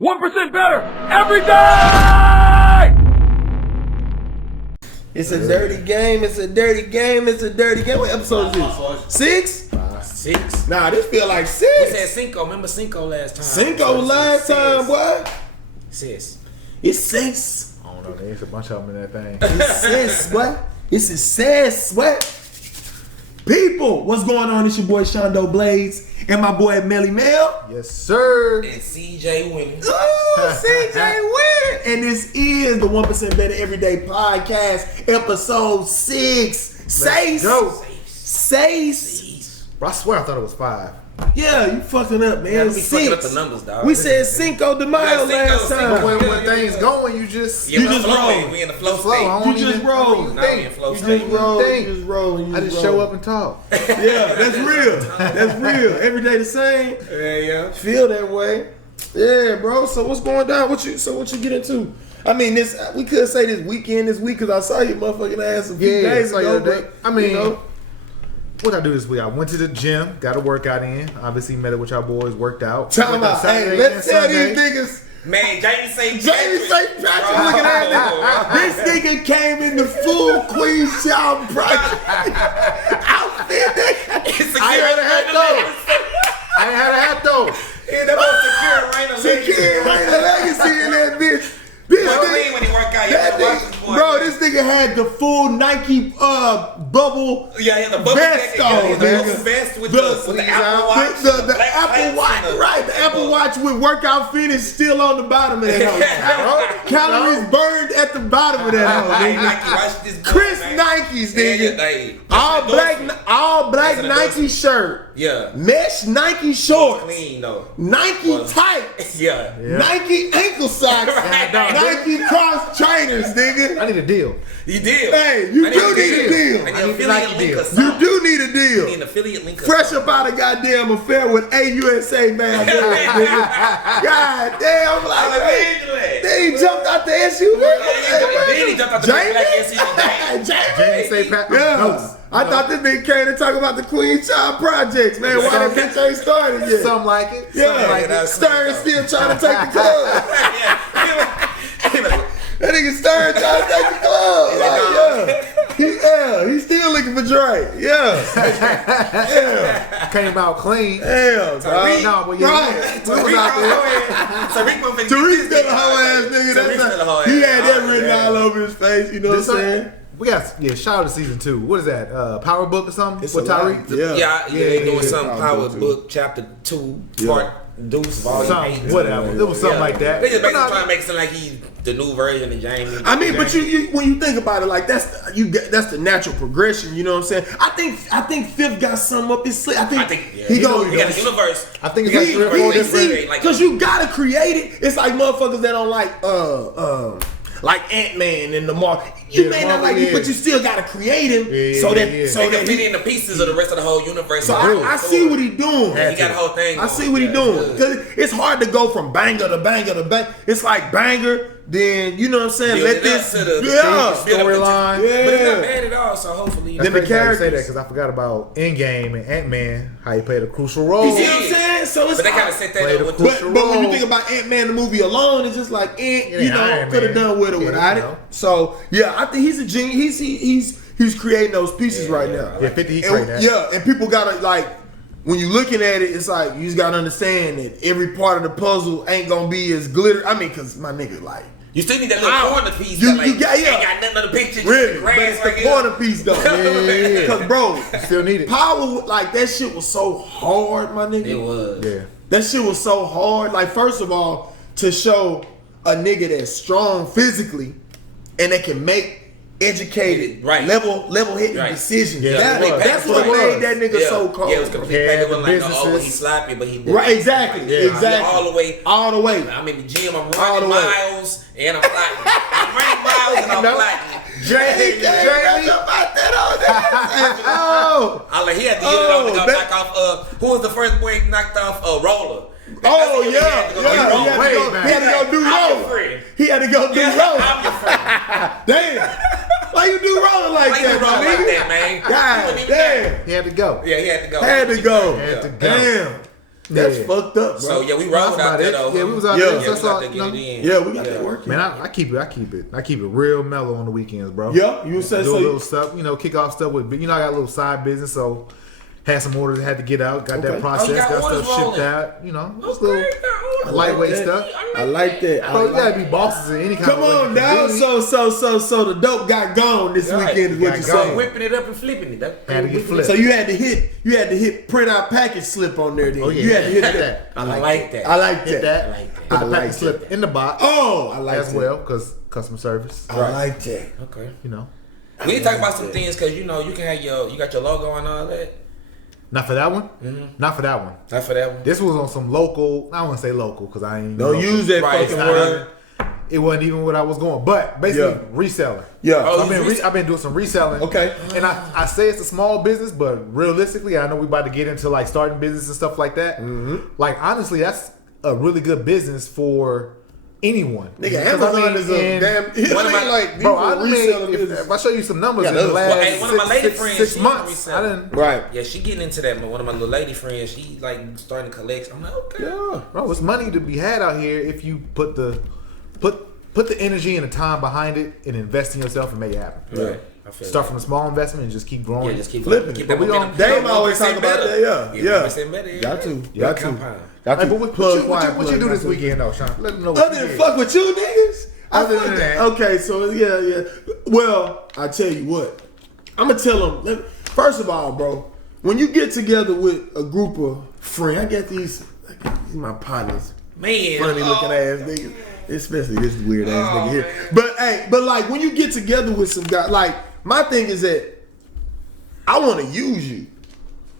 1% better every day! It's a dirty game. It's a dirty game. It's a dirty game. What episode is this? 6? 6. Nah, this feel like 6. We said Cinco. Remember Cinco last time? Cinco last time, what? 6. It's 6. I don't know. There's a bunch of them in that thing. It's 6, what? It's a 6, what? People, what's going on? It's your boy Shondo Blades and my boy Melly Mel. Yes, sir. And CJ winning. Oh, CJ win. And this is the 1% Better Everyday Podcast, episode 6. Let's go. 6. Bro, I swear I thought it was 5. Yeah, you fucking up, man. Yeah, we 6. fucking up the numbers, dog. We said Cinco de Mayo last time. But when things going, you just You just roll. We in the flow flow. I state. don't You even- just roll. I don't even Now we think. in flow You state. just roll. Think. You just roll. You I just roll. show up and talk. Yeah, that's real. That's real. Every day the same. Yeah. Feel that way. Yeah, bro. So what's going down? What you get into? I mean, we could say this week because I saw you motherfucking ass a few days ago. But, I mean, you know, what I do this week? I went to the gym, got a workout in. Obviously, met up with y'all boys, worked out. talking Went on about, hey, Saturday let's and tell Sunday. these niggas. Man, Jamie St. St. Patrick looking at this. This nigga came in the full Queen Child project outfit. It's I ain't had a hat though. I ain't had a hat though. Yeah, that was secure Secure Raina Legacy in that bitch. This Well, nigga- when he work out, you that gotta watch nigga- this boy. bro, this nigga had the full Nike bubble. Yeah, he had the bubble vest jacket, on, yeah, he had the nigga. bubble vest with The- the Apple Watch. The black Apple tights Watch, and right? The Apple Watch with workout finish still on the bottom of that hoe. Calories burned at the bottom of that hoe, Nike, nigga. watch this boy, Chris man. Nikes, Yeah, nigga. they- All black That's an Nike shirt. Yeah. Mesh Nike shorts. Clean though. Nike Well, tights. Yeah. Nike ankle socks. Nike cross trainers, nigga. I need a deal. You did. Hey, you I do a need a deal. I need I an need affiliate Nike link deal. or You something. do need a I need deal. an affiliate link or Fresh something. up out of goddamn affair with AUSA, man. Nigga. God damn, like, hey. Then he jumped out the SUV. Then he jumped out the black SUV. Jamie St. Patrick. Yeah. I thought this nigga came to talk about the Queen Child projects, man. Why that bitch ain't started yet? Something like it. Yeah, Something like it. Stern still trying to take the club. That nigga Stern trying to take the club. He's still looking for Dre. Yeah. Came out clean. Damn. Tariq, No, but yeah, Right. Tariq out there. Tariq still a hoe ass nigga. He had that written all over his face. You know what I'm saying? We got shout out to season 2. What is that? Power Book or something? It's with a lot. Tariq? Yeah, they doing something. Power Power Book Book Chapter 2 Part Deuce Volume 8. Something, whatever. It was something like that. They just But basically nah, trying to make it seem like he's the new version of Jamie. I mean, but you when you think about it, like that's the natural progression. You know what I'm saying? I think Fifth got something up his sleeve. I think he He got gonna. a universe. I think it's got 3 or 4 different. Because you gotta create it. It's like motherfuckers that don't like Ant-Man and the Marvel. You may not like it, but you still gotta create him so that They can fit in the pieces of the rest of the whole universe. So I see what he doing. He got a whole thing. I see what he doing. Because it's hard to go from banger to banger to banger. It's like banger, then you know what I'm saying. Build Let it this up to the storyline. But it's not bad at all. So hopefully, Then the Say that characters. because I forgot about Endgame and Ant-Man, how he played a crucial role. You see what I'm saying? So it's but they kind of set that Played up a with crucial But when you think about Ant-Man the movie alone, it's just like Iron could have Man. done with or without it. So yeah, I think he's a genius. He's creating those pieces right now. Yeah, 50 he And, created that. yeah, and people gotta like when you looking at it, it's like you just gotta understand that every part of the puzzle ain't gonna be as glitter. I mean, cause my nigga like. You still need that little corner piece. You that, like, got ain't got nothing on the picture. Really, Just but grass it's right the here. corner piece though. Yeah. Cause bro, Still need it. Power like that shit was so hard, my nigga. It was. Yeah. That shit was so hard. Like, first of all, to show a nigga that's strong physically and that can make educated, Right. level hitting Right. decisions. Yeah, That's what made that nigga so cold. Yeah, it was complete. Yeah, It wasn't like, the oh, businesses. he's sloppy, but he did. Right, exactly. Yeah. Exactly. All the way. All the way. I'm in the gym. I'm All the running way. miles and I'm flattening. I'm running miles and I'm flattening. Jamie. About that all day. Oh. I like he had to get it on to go knock off. Who was the first boy knocked off? Roller. Oh He yeah, had to go do he roller. had to go do I'm your roller. friend. He had to go do Yeah, roller. I'm your friend. Damn. Why you do roller like Why you that, roll my like nigga? that, man? God damn. He had to go. Yeah, he had to go. Had to go. Had to go. Damn. That's fucked up, bro. So yeah, we rolled out there though. Yeah, we was out Yeah. there. Yeah, we That's got all. to get it in. Yeah, we got that working. Man, I keep it real mellow on the weekends, bro. Yeah, you said do so. a little stuff, kick off stuff with. I got a little side business, so had some orders I had to get out. Got that process, you got got orders stuff shipped rolling. out. Just little lightweight stuff. I like that. Bro, you gotta be bosses in any kind Come of way. on now, so the dope got gone this weekend is what you saying. Whipping it up and flipping it. Had to get flipped. So you had to hit print out package slip on there then. Oh, yeah. You had to hit that. I like that. I like Hit that. that. I like that. Put I the like package slip in the box. Oh, I like as that. well, because customer service. I like that. Okay. We We need to talk about some things because you can have you got your logo and all that. Not for that one. Not for that one. Not for that one. This was on some local. I don't want to say local because I ain't. Don't local. use that Right, fucking it's not word. It wasn't even what I was going, but basically reseller. Yeah. Oh, So I've been doing some reselling. Okay. And I say it's a small business, but realistically, I know we about to get into like starting business and stuff like that. Like honestly, that's a really good business for anyone. Nigga, Amazon is a damn. One of my- like, Bro, I mean, reselling if I show you some numbers Yeah, in the those- last Well, hey, one of my lady friends, six she months, reselling. I didn't. Right. Yeah, she getting into that. But one of my little lady friends, she like starting to collect. I'm like, okay. Yeah. Bro, it's money to be had out here if you put the energy and the time behind it and invest in yourself and make it happen. Right. I feel Start that. from a small investment and just keep growing. Yeah, just keep Flipping. Keep But that we momentum. Dame Keep always talk 1% about better. that. Yeah. 1% better. Got to. Yeah, Got to. compound. Got Hey, to. but what you do this weekend though, Sean? Let them know what Other you than did. fuck with you niggas? Other than that. Okay, so yeah. Well, I tell you what. I'm going to tell them. First of all, bro, when you get together with a group of friends, I get these my partners. Man. Funny looking ass niggas. Especially this weird ass nigga here. But like when you get together with some guy, like my thing is that I want to use you.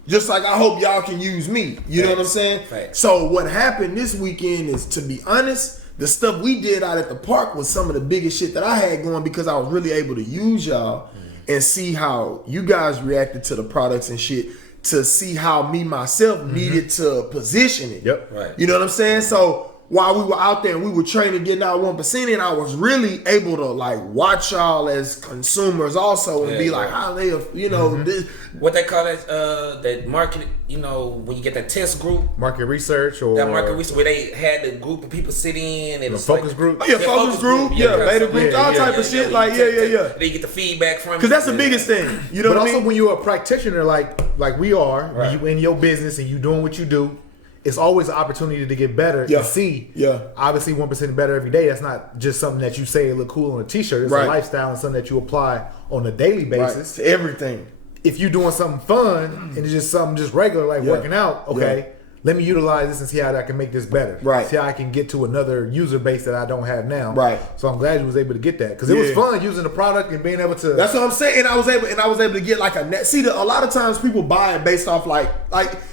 Just like I hope y'all can use me. You know what I'm saying? Facts. So what happened this weekend is, to be honest, the stuff we did out at the park was some of the biggest shit that I had going because I was really able to use y'all and see how you guys reacted to the products and shit, to see how me myself needed to position it. Yep. Right. You know what I'm saying? So while we were out there and we were training, getting our 1% in, I was really able to like watch y'all as consumers also and Yeah, be yeah. like, how they, this, What they call that market, when you get that test group, Market research or that market research where they had the group of people sit in and the it's focus like, group. yeah, focus group, beta groups, all type of shit, like, yeah. They get the feedback from Because that's the biggest thing. You know But what I also mean? when you're a practitioner like we are, when Right. you in your business and you doing what you do, it's always an opportunity to get better Yeah. and see. Yeah. Obviously 1% better every day. That's not just something that you say look cool on a t-shirt. It's Right. a lifestyle and something that you apply on a daily Right. basis. To everything. If you're doing something fun and it's just something just regular like Yeah. working out, okay, let me utilize this and see how I can make this better. Right. See how I can get to another user base that I don't have now. Right. So I'm glad you was able to get that because it was Yeah. fun using the product and being able to. That's what I'm saying. And I was able to get like a net. See, a lot of times people buy it based off like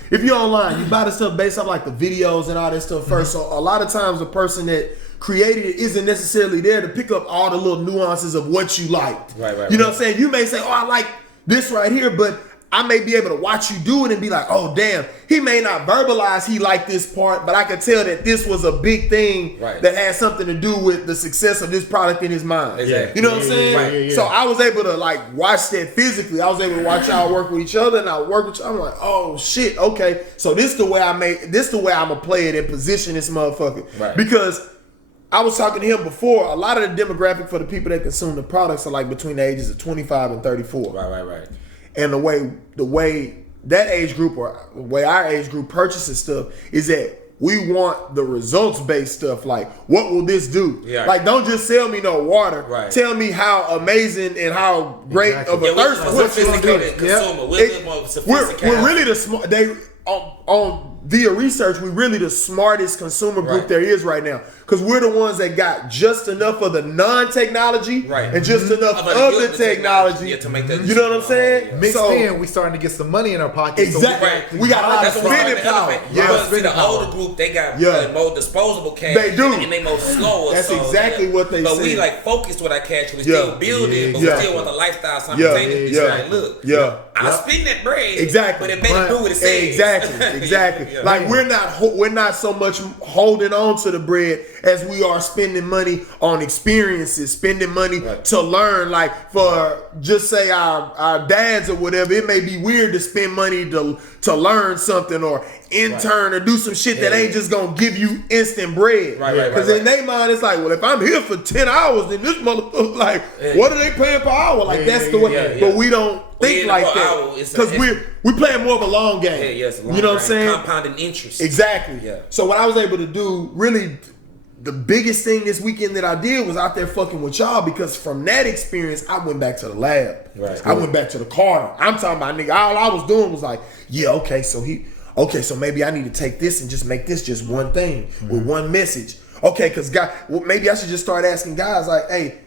if you're online, you buy the stuff based off like the videos and all that stuff first. So a lot of times the person that created it isn't necessarily there to pick up all the little nuances of what you liked. Right. You know what I'm saying? You may say, oh, I like this right here, but I may be able to watch you do it and be like, oh, damn, he may not verbalize he liked this part, but I could tell that this was a big thing that had something to do with the success of this product in his mind. Exactly. You know what I'm saying? Yeah. So I was able to like watch that physically. I was able to watch y'all work with each other and I work with y'all. I'm like, oh shit, okay. So this the way I'm gonna play it and position this motherfucker. Right. Because I was talking to him before, a lot of the demographic for the people that consume the products are like between the ages of 25 and 34. Right. And the way that age group or the way our age group purchases stuff is that we want the results based stuff. Like, what will this do? Yeah. Like, don't just sell me no water. Right. Tell me how amazing and how great of a Yeah, thirst we're quencher you do. sophisticated consumer. We're more sophisticated. We're really the smart. On via research, we're really the smartest consumer group there is right now, because we're the ones that got just enough of the non-technology and just enough of the technology to make that. You know what I'm saying? Mixed in, we starting to get some money in our pockets. Exactly. We got a lot of spending power. Yeah, see, the older group, they got more disposable cash. They do. And they more slower. That's exactly what they But say. we like focused with our cash. We still build it, but we still want the lifestyle simultaneously. Yeah. Like, look, I'll spend that bread. Exactly. But it better do what it says. Exactly. Like we're not so much holding on to the bread as we are spending money on experiences, spending money to learn. Like for just say our dads or whatever, it may be weird to spend money to to learn something or intern or do some shit that ain't just gonna give you instant bread. Because in their mind, it's like, well, if I'm here for 10 hours, then this motherfucker, like, what are they paying per hour? Like, that's the way. But we don't think like that. Because we playing more of a long game. You know what I'm saying? Compounding interest. Exactly. Yeah. So what I was able to do, really, the biggest thing this weekend that I did was out there fucking with y'all, because from that experience, I went back to the lab. I went back to the Carter. I'm talking about, nigga, all I was doing was like, so maybe I need to take this and just make this just one thing with one message. Okay, because maybe I should just start asking guys like, hey,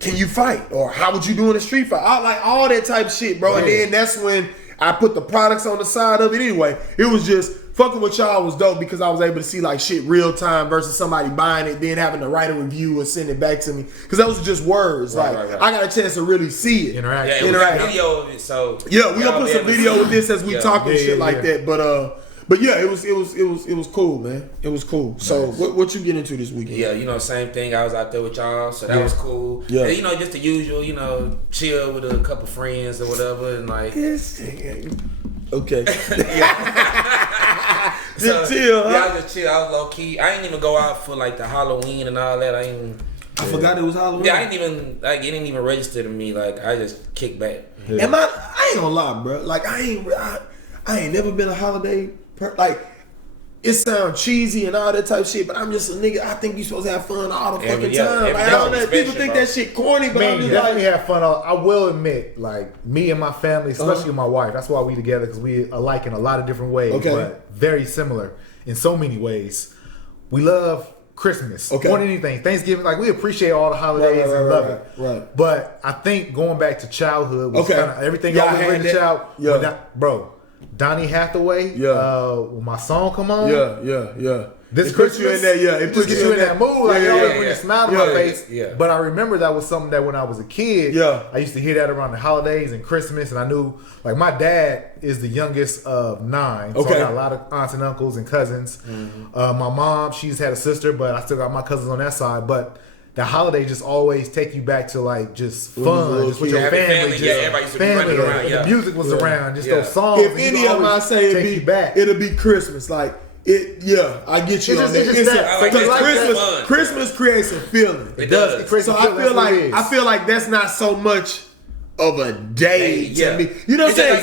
can you fight? Or how would you do in a street fight? I like all that type of shit, bro. And then that's when I put the products on the side of it anyway. It was just fucking with y'all was dope because I was able to see like shit real time versus somebody buying it, then having to write a review and send it back to me. Because those are just words. I got a chance to really see it. Interact. Video of it, so yeah, we gonna put some video with this as we talk and shit like that. But yeah, it was cool, man. It was cool. So what you get into this weekend? Yeah, same thing. I was out there with y'all, so that was cool. Yeah, and, just the usual, chill with a couple friends or whatever, and like. Okay. Just chill, huh? Yeah, I was just chill. I was low key. I ain't even go out for like the Halloween and all that. I forgot it was Halloween. Yeah, it didn't even register to me. Like I just kicked back. Yeah. I ain't gonna lie, bro. Like I ain't never been a holiday like. It sounds cheesy and all that type of shit, but I'm just a nigga. I think you supposed to have fun all the fucking time. Like, I don't know. People think that shit corny, but I'm just definitely have fun. I will admit, like me and my family, especially with my wife, that's why we together, because we alike in a lot of different ways, but very similar in so many ways. We love Christmas more than anything. Thanksgiving, like we appreciate all the holidays and love it. Right. But I think going back to childhood was kind of everything I had to child. Bro. Donnie Hathaway, when my song come on, this it puts you in that, it just gets you in that mood, like it always brings a smile to my face. But I remember that was something that when I was a kid, I used to hear that around the holidays and Christmas, and I knew, like my dad is the youngest of 9, so I got a lot of aunts and uncles and cousins. My mom, she's had a sister, but I still got my cousins on that side, but the holiday just always take you back to like just fun, just with your family, just family. The music was around, just those songs. If any of them I say it'll be Christmas. Like it, I get you on that. Christmas creates a feeling. It does. So I feel like that's not so much of a day to me. You know what I'm saying?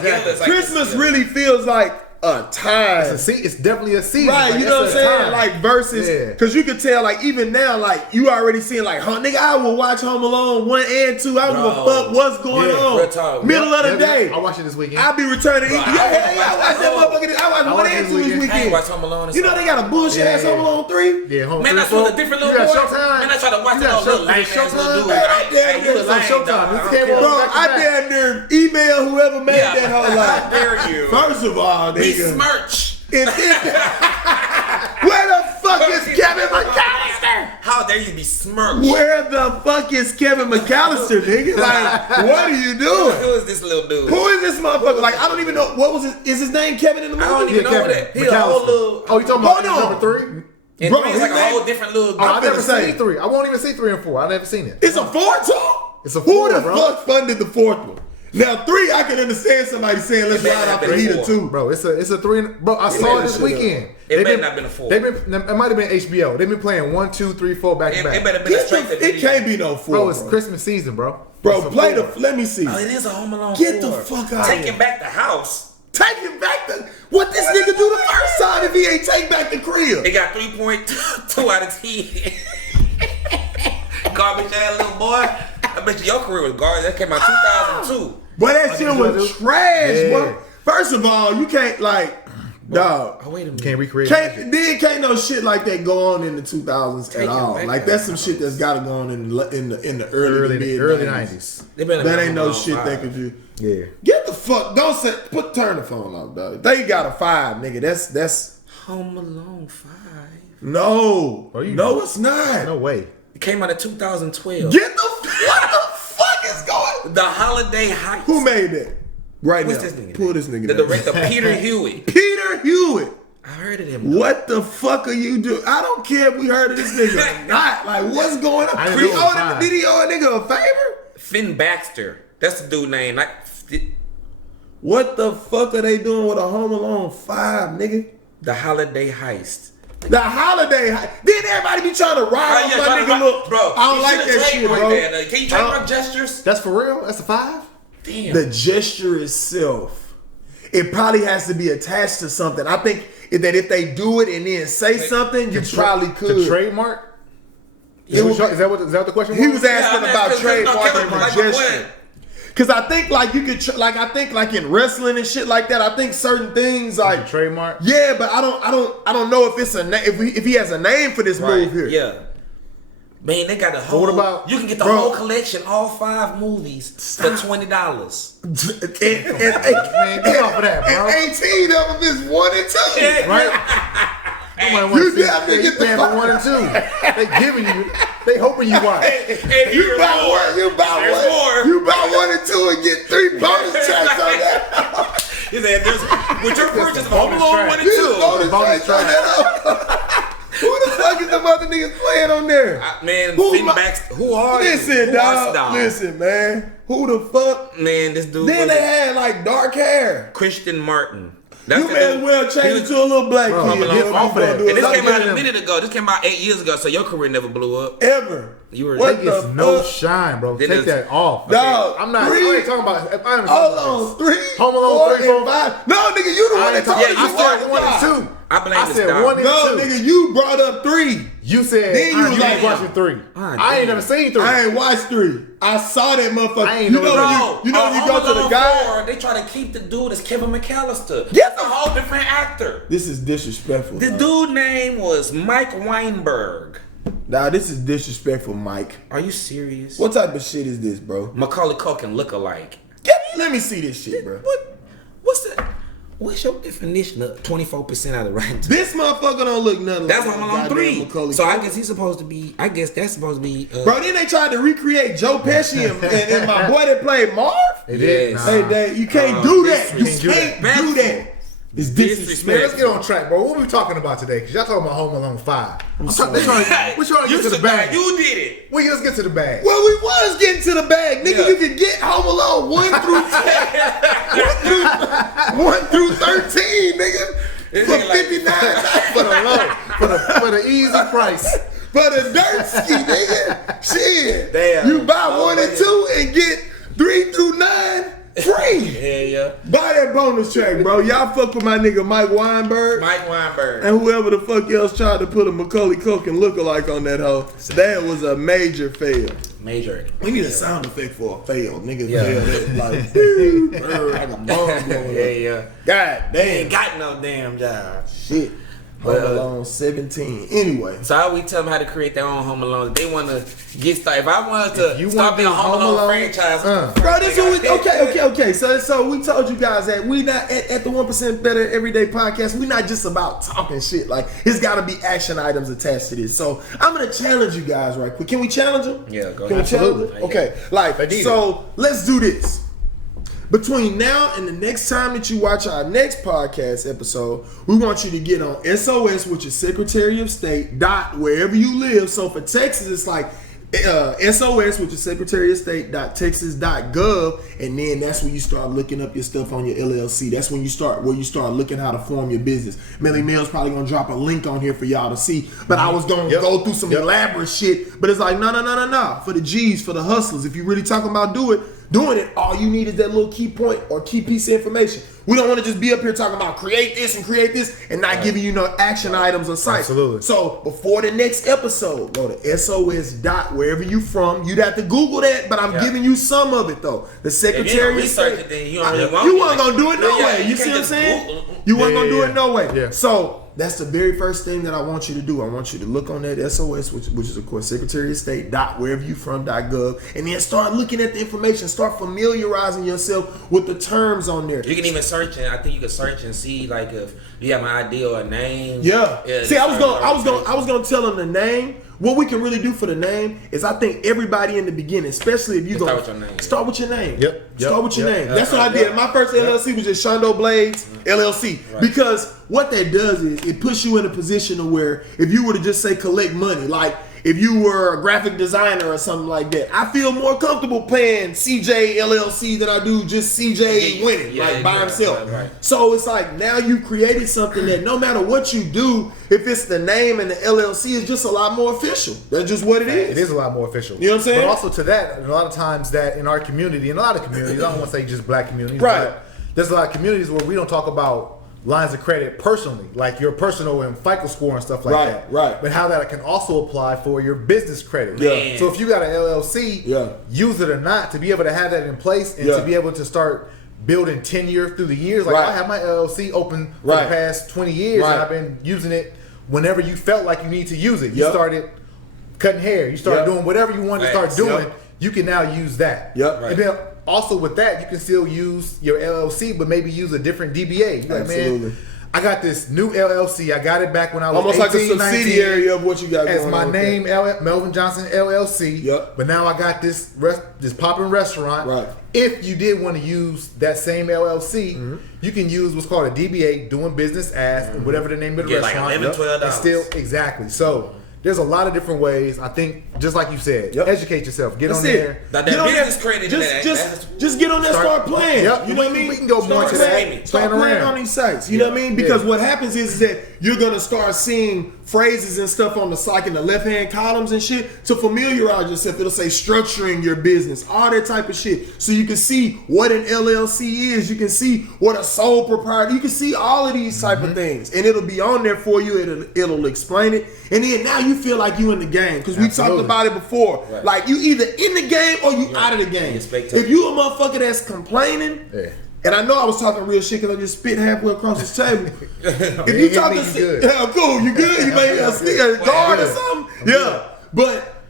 Because Christmas really feels like a time. It's definitely a season. Right, you know what I'm saying? Like versus, because you could tell, like even now, like you already seeing like, nigga, I will watch Home Alone 1 and 2. I don't give a fuck what's going on. Middle of the day. I watch it this weekend. I'll be returning. I watch that motherfucker. I watch 1 and 2 this weekend. I watch Home Alone. You know they got a bullshit ass Home Alone 3. Yeah, Home Alone. Man, that's what a different little boy. Man, I try to watch that little lame ass little dude. Bro, I damn near email whoever made that whole lot. Dare you? First of all, nigga. Smirch. Where the fuck is Kevin McAllister? How dare you be smirched? Where the fuck is Kevin McAllister, nigga? Like, what are you doing? Who is this little dude? Who is this motherfucker? Like, I don't even know. What was is his name Kevin in the movie? I don't even know that. He a whole little. Oh, you talking about number 3? And bro, he's like a whole different little. I've never seen 3. I won't even see 3 and 4. I've never seen it. It's a 4 too? It's a 4, Who the fuck funded the 4th one? Now 3, I can understand somebody saying let's ride out the heater 2. Bro, it's a 3. Bro, I saw it this weekend. It may not have been a 4. It might have been HBO. They've been playing 1, 2, 3, 4 back to back. It better have been a straight to video. It can't be no 4. Bro, it's Christmas season, bro. Bro, play let me see. Oh, it is a Home Alone 4. Get the fuck out of here. Taking back the house. Taking back what this nigga do the first time if he ain't take back the crib? It got 3.2 out of 10. Garbage ass little boy. I bet you your career was garbage. That came out 2002. Boy, that shit was trash, boy. First of all, you can't dog. Oh, wait a minute. Can't recreate Can't no shit like that go on in the 2000s at all. Like that's some shit that's got to go on in the early 90s. That ain't no shit they could do. Yeah. Get the fuck. Turn the phone off, dog. They got a 5, nigga. That's Home Alone 5. No, it's not. No way. It came out in 2012. What the fuck is going? The Holiday Heist. Who made that? Right What's now. this nigga? Pull this nigga. The director Peter Hewitt. Peter Hewitt. I heard of him. What the fuck are you doing? I don't care if we heard of this nigga or not. Like, what's going on? Did he owe a nigga a favor? Finn Baxter. That's the dude name. What the fuck are they doing with a Home Alone 5, nigga? The holiday heist. The holiday heist. Then everybody be trying to ride off my nigga look. Bro, I don't like that shit, bro. Can you trademark gestures? That's for real? That's a 5? Damn. The gesture itself, it probably has to be attached to something. I think that if they do it and then say something, you probably could. The trademark? Is that what the question was? He was asking about trademarking and gesture. Cause I think like you could I think like in wrestling and shit like that. I think certain things like trademark. Yeah, but I don't know if it's if he has a name for this move here. Yeah. Man, they got the whole. What about you can get the whole collection, all 5 movies for $20. Man, come off of that, bro. And 18 of them is 1 and 2, right? You have to get the 1 and 2. They giving you. They hoping you watch. You buy 1 and 2 and get 3 bonus tracks on that. He said, with your purchase of Home Alone 1 and 2, bonus track on that. Who the fuck is the other niggas playing on there? Who are you? Listen, dog. Listen, man. Who the fuck? Man, this dude. Then they had like dark hair. Christian Martin. You may as well change it to a little black kid. And this came out a minute ago. This came out 8 years ago, so your career never blew up. Ever. You were no shine, bro. Take that off. Dog, I'm not. I ain't talking about. Hold on, 3, Home Alone 3, 4, 5. No, nigga, you the one that told me. I said 1 and 2. I said 1 and 2. No, nigga, you brought up 3. You said then you was like watching 3. I ain't never seen 3. I ain't watched 3. I saw that motherfucker. I ain't know you go to the guy. 4, they try to keep the dude as Kevin McAllister. Yes, a whole different actor. This is disrespectful. The dude name was Mike Weinberg. Nah, this is disrespectful, Mike. Are you serious? What type of shit is this, bro? Macaulay Culkin look-alike. Let me see this shit, bro. What's that? What's your definition of 24% out of right? This motherfucker don't look nothing that's like Home Alone 3. So I guess he's supposed to be. I guess that's supposed to be. Bro, then they tried to recreate Joe Pesci and my boy that played Marv. It is. Hey, Dad, you can't do that. You can't do that. It's disrespectful. Let's get on track, bro. What we talking about today? Because y'all talking about Home Alone 5. We're trying to get to the bag. You did it. Let's get to the bag. Well, we was getting to the bag, nigga. Yeah. You can get Home Alone 1 through 13, nigga, for $59 for the easy price. For the dirt ski, nigga. Shit. Damn. You buy 1 and 2 and get 3 through 9. Free. Yeah. Buy that bonus track, bro. Y'all fuck with my nigga Mike Weinberg. And whoever the fuck else tried to put a Macaulay Culkin lookalike on that hoe. That was a major fail. Major. We need a sound effect for a fail. Niggas fail that like a bomb blowing Yeah. God damn. Ain't got no damn job. Shit. Home Alone 17. Anyway. So how we tell them how to create their own Home Alone? If they want to get started. If I wanted to start being a Home Alone franchise. Bro, this is okay. So we told you guys that we not at the 1% Better Everyday podcast. We not just about talking shit. Like, it's got to be action items attached to this. So I'm going to challenge you guys right quick. Can we challenge them? Yeah, go ahead. Can we challenge them? Okay. So let's do this. Between now and the next time that you watch our next podcast episode, we want you to get on SOS, which is Secretary of State, wherever you live. So for Texas, it's like SOS, which is Secretary of State, .texas.gov, and then that's when you start looking up your stuff on your LLC. That's when you start looking how to form your business. Melly Mill's probably gonna drop a link on here for y'all to see. But I was gonna go through some elaborate shit. But it's like no. For the G's, for the hustlers, if you really talking about doing it, all you need is that little key point or key piece of information. We don't want to just be up here talking about create this and not giving you no action items or sites. Absolutely. So before the next episode, go to SOS. Wherever you from. You'd have to Google that, but I'm giving you some of it though. The Secretary of State. You weren't gonna do it no way. You see what I'm saying? You weren't gonna do it no way. Yeah. So that's the very first thing that I want you to do. I want you to look on that SOS, which is of course Secretary of State, wherever you from, .gov, and then start looking at the information. Start familiarizing yourself with the terms on there. You can even search, and I think you can search and see like if you have an idea or a name. Yeah. See, I was gonna tell them the name. What we can really do for the name is, I think everybody in the beginning, especially if you go start with your name. Start with your name. That's what I did. My first LLC was just Shondo Blades LLC, because what that does is it puts you in a position of where if you were to just say collect money, like if you were a graphic designer or something like that. I feel more comfortable paying CJ LLC than I do just CJ winning, by himself. Right. So it's like now you created something that no matter what you do, if it's the name and the LLC, is just a lot more official. That's just what it is. It is a lot more official. You know what I'm saying? But also to that, a lot of times that in our community, in a lot of communities, I don't want to say just black communities, right? But there's a lot of communities where we don't talk about lines of credit personally, like your personal and FICO score and stuff like that. Right. But how that can also apply for your business credit. Yeah. So if you got an LLC, use it or not, to be able to have that in place and to be able to start building tenure through the years. Like I have my LLC open for the past 20 years and I've been using it whenever you felt like you need to use it. You started cutting hair. You started doing whatever you wanted to start doing. You can now use that. And then also with that, you can still use your LLC, but maybe use a different DBA. You're like, man, I got this new LLC. I got it back when I was almost 18, like a subsidiary 19, of what you got going on. as my name, Melvin Johnson LLC. But now I got this popping restaurant. If you did want to use that same LLC, you can use what's called a DBA, doing business as, whatever the name of the restaurant. Like $11, $12. And still, exactly. So there's a lot of different ways. I think, just like you said, educate yourself. Get on there. That business credit. Just get on there, start playing. You know what I mean? We can go more into that. Start playing on these sites. You know what I mean? Because what happens is that you're gonna start seeing phrases and stuff on the like in the left hand columns and shit to familiarize yourself. It'll say structuring your business, all that type of shit. So you can see what an LLC is. You can see what a sole proprietor. You can see all of these type of things, and it'll be on there for you. It'll explain it, and then now you feel like you in the game because we talked about it before. Like you either in the game or you out of the game. If you a motherfucker that's complaining. And I know I was talking real shit because I just spit halfway across this table. If you talking shit, cool, you good? You made a guard or something? But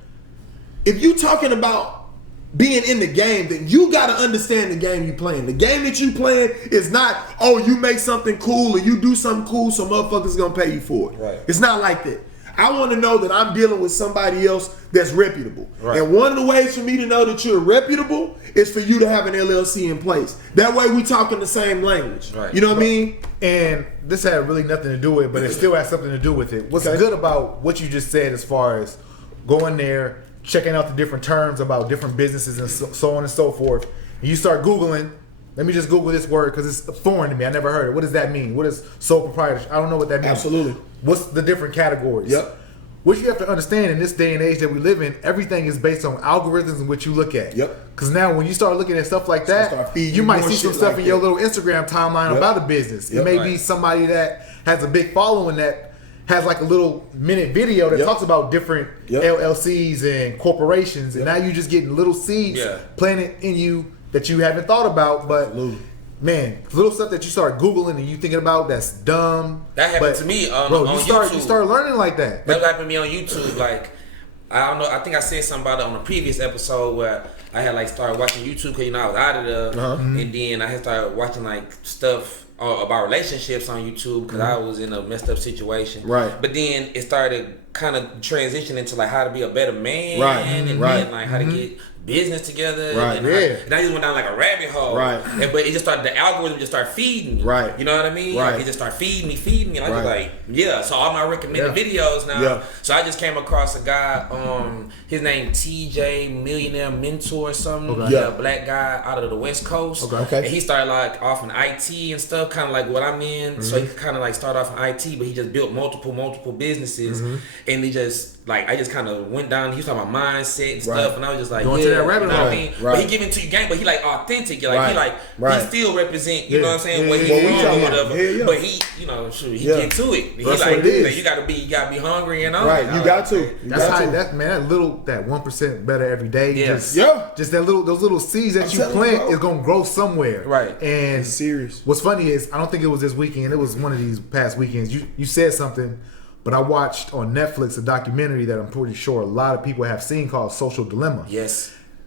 if you talking about being in the game, then you got to understand the game you playing. The game that you playing is not, you make something cool or you do something cool, so motherfuckers gonna pay you for it. It's not like that. I want to know that I'm dealing with somebody else that's reputable. And one of the ways for me to know that you're reputable is for you to have an LLC in place. That way we talking the same language. You know what I mean? And this had really nothing to do with it, but it still has something to do with it. What's good about what you just said as far as going there, checking out the different terms about different businesses and so on and so forth, and you start Googling, let me just Google this word because it's foreign to me. I never heard it. What does that mean? What is sole proprietorship? I don't know what that means. Absolutely. What's the different categories? What you have to understand in this day and age that we live in, everything is based on algorithms and what you look at. Because now when you start looking at stuff like that, you might see some stuff in your little Instagram timeline about a business. It may be somebody that has a big following that has like a little minute video that talks about different LLCs and corporations. And now you're just getting little seeds planted in you that you haven't thought about. But man, little stuff that you start Googling and you thinking about that's dumb. That happened to me on YouTube. You start learning like that. That happened to me on YouTube. Like, I don't know. I think I said something about it on a previous episode where I had like started watching YouTube because I was out of there, and then I had started watching like stuff about relationships on YouTube because I was in a messed up situation. But then it started kind of transitioning to like how to be a better man, and then like how to get business together, and I just went down like a rabbit hole, but it just started, the algorithm just started feeding me, you know what I mean? Like it just started feeding me, and I was like, so all my recommended videos now. So I just came across a guy, his name TJ Millionaire Mentor or something, a black guy out of the West Coast, and he started like off in IT and stuff, kind of like what I'm in. So he kind of like started off in IT, but he just built multiple businesses, and he just like, I just kind of went down. He was talking about mindset and stuff, and I was just like, going to that rabbit hole. What I mean? But he giving to you game, but he like authentic. Like he still represent. You know what I'm saying? What he or whatever. But he, he get to it. He like, you gotta be hungry and all. You got to. That 1% better every day. Just that those little seeds that you plant is gonna grow somewhere. And it's serious. What's funny is I don't think it was this weekend. It was one of these past weekends. You said something. But I watched on Netflix a documentary that I'm pretty sure a lot of people have seen called Social Dilemma.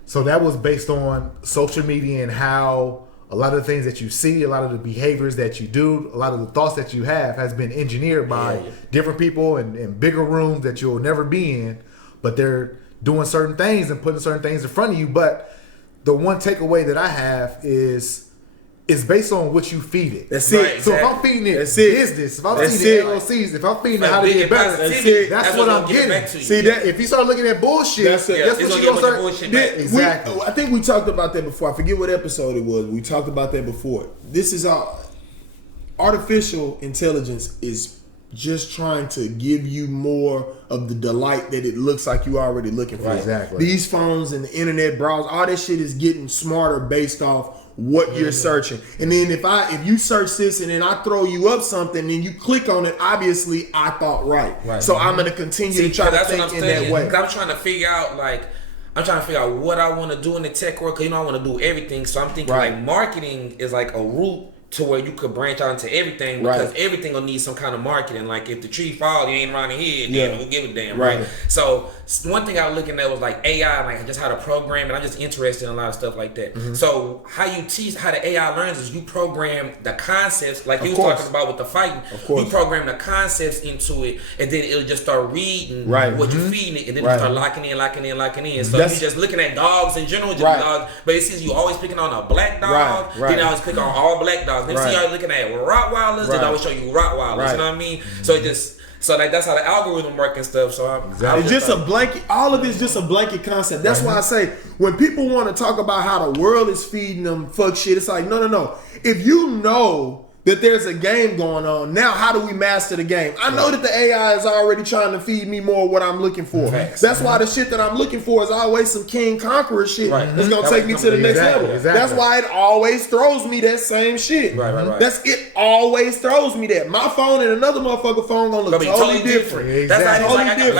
So that was based on social media and how a lot of the things that you see, a lot of the behaviors that you do, a lot of the thoughts that you have has been engineered by different people in bigger rooms that you'll never be in. But they're doing certain things and putting certain things in front of you. But the one takeaway that I have is it's based on what you feed it. That's it. Right, So if I'm feeding it business, if I'm feeding it LLCs, if I'm feeding it how to get better, that's what I'm getting. See that? If you start looking at bullshit, that's what you're gonna start. Bullshit back. Exactly. I think we talked about that before. I forget what episode it was. We talked about that before. This is our artificial intelligence is just trying to give you more of the delight that it looks like you already looking for. Right, exactly. These phones and the internet browser, all that shit is getting smarter based off what you're searching. And then if you search this and then I throw you up something and you click on it, obviously I thought right. So I'm gonna continue to try to think in that way. I'm trying to figure out what I want to do in the tech world, because I want to do everything. So I'm thinking like marketing is like a route to where you could branch out into everything, because everything will need some kind of marketing. Like if the tree falls, you ain't around the head, then we'll give a damn, right? So one thing I was looking at was like AI, like just how to program, and I'm just interested in a lot of stuff like that. So how you teach, how the AI learns is you program the concepts, like you was talking about with the fighting. You program the concepts into it, and then it'll just start reading what you're feeding it, and then it start locking in. So you're just looking at dogs in general, just dogs, but it seems you always picking on a black dog, then I always pick on all black dogs. Then see y'all looking at Rottweilers, then I always show you Rottweilers. You know what I mean? So that's how the algorithm work and stuff. So it's just a blanket. All of it's just a blanket concept. That's why I say when people want to talk about how the world is feeding them fuck shit, it's like no. If you know that there's a game going on, now how do we master the game? I know that the AI is already trying to feed me more of what I'm looking for. That's why the shit that I'm looking for is always some King Conqueror shit that's gonna take me to the next level. That's why it always throws me that same shit. That's it. Always throws me that. My phone and another motherfucker phone gonna look totally different. That's like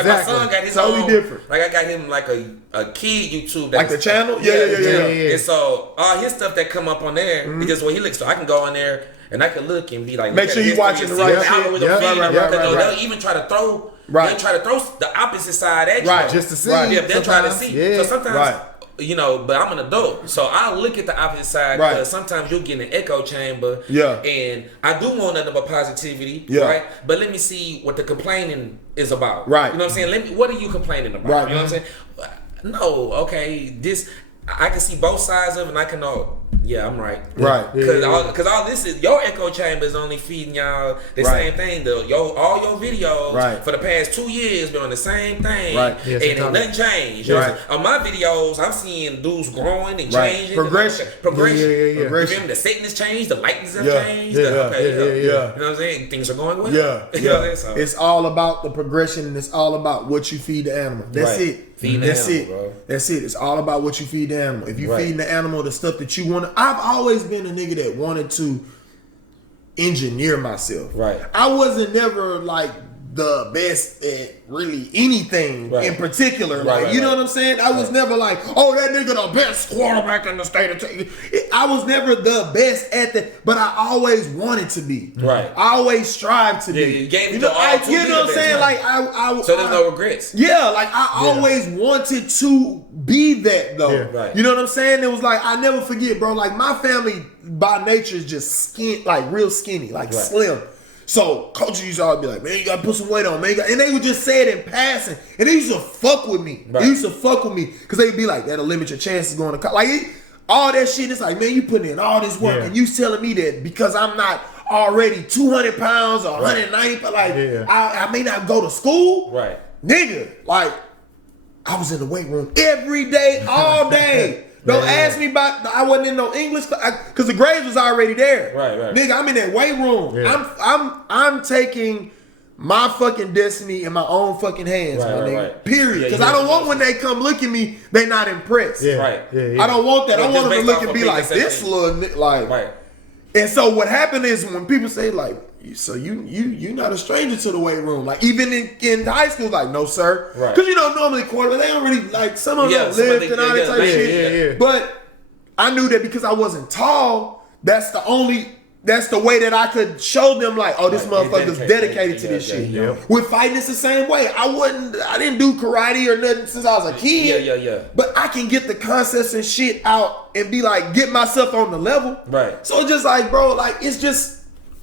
my son got his totally different. Like I got him like a kid YouTube. Like the channel? Yeah. And so all his stuff that come up on there, because what he looks, so I can go on there and I can look and be like, make sure you watching the right shit. They'll even try to throw, they'll try to throw the opposite side at you, just to see. They'll try to see. So sometimes, but I'm an adult, so I'll look at the opposite side, because sometimes you'll get in an echo chamber. And I do want nothing but positivity, right? But let me see what the complaining is about. You know what I'm saying? What are you complaining about? You know what I'm saying? No, okay, this I can see both sides of it, and I can know. Yeah, I'm right. Because all this is your echo chamber is only feeding y'all the same thing. All your videos for the past 2 years been on the same thing, and nothing changed. On my videos, I'm seeing dudes growing and changing, progression. The setting changed, the lightness have changed. You know what I'm saying? Things are going well. It's all about the progression, and it's all about what you feed the animal. That's it. That's it. It's all about what you feed the animal. If you feeding the animal the stuff that you want, I've always been a nigga that wanted to engineer myself. I wasn't never like the best at really anything in particular. You know what I'm saying? I was never like, oh, that nigga the best quarterback in the state of Texas. I was never the best at that, but I always wanted to be. I always strived to be. You know what I'm saying? Like so there's no regrets. Like I always wanted to be that though. You know what I'm saying? It was like, I never forget, bro. Like my family by nature is just skin, like real skinny, like slim. So coaches used to always be like, man, you gotta put some weight on, man. And they would just say it in passing. And they used to fuck with me. They used to fuck with me. Because they'd be like, that'll limit your chances going to college. Like, all that shit, it's like, man, you putting in all this work. And you telling me that because I'm not already 200 pounds or 190 pounds, like, I may not go to school. Nigga, like, I was in the weight room every day, all day. Don't ask me about. I wasn't in no English because the grades was already there. Nigga, I'm in that weight room. I'm taking my fucking destiny in my own fucking hands, my nigga. Period. Because I don't want when they come look at me, they not impressed. I don't want that. I want them to look and be like, this little like. And so what happened is when people say like, so you not a stranger to the weight room. Like even in high school, like no sir, because normally quarterbacks they don't really like some of them lift and all that type of shit. But I knew that because I wasn't tall, that's the way that I could show them like, oh, this motherfucker's dedicated to this shit. With fighting, it's the same way. I didn't do karate or nothing since I was a kid. But I can get the concepts and shit out and be like, get myself on the level. So it's just like, bro, like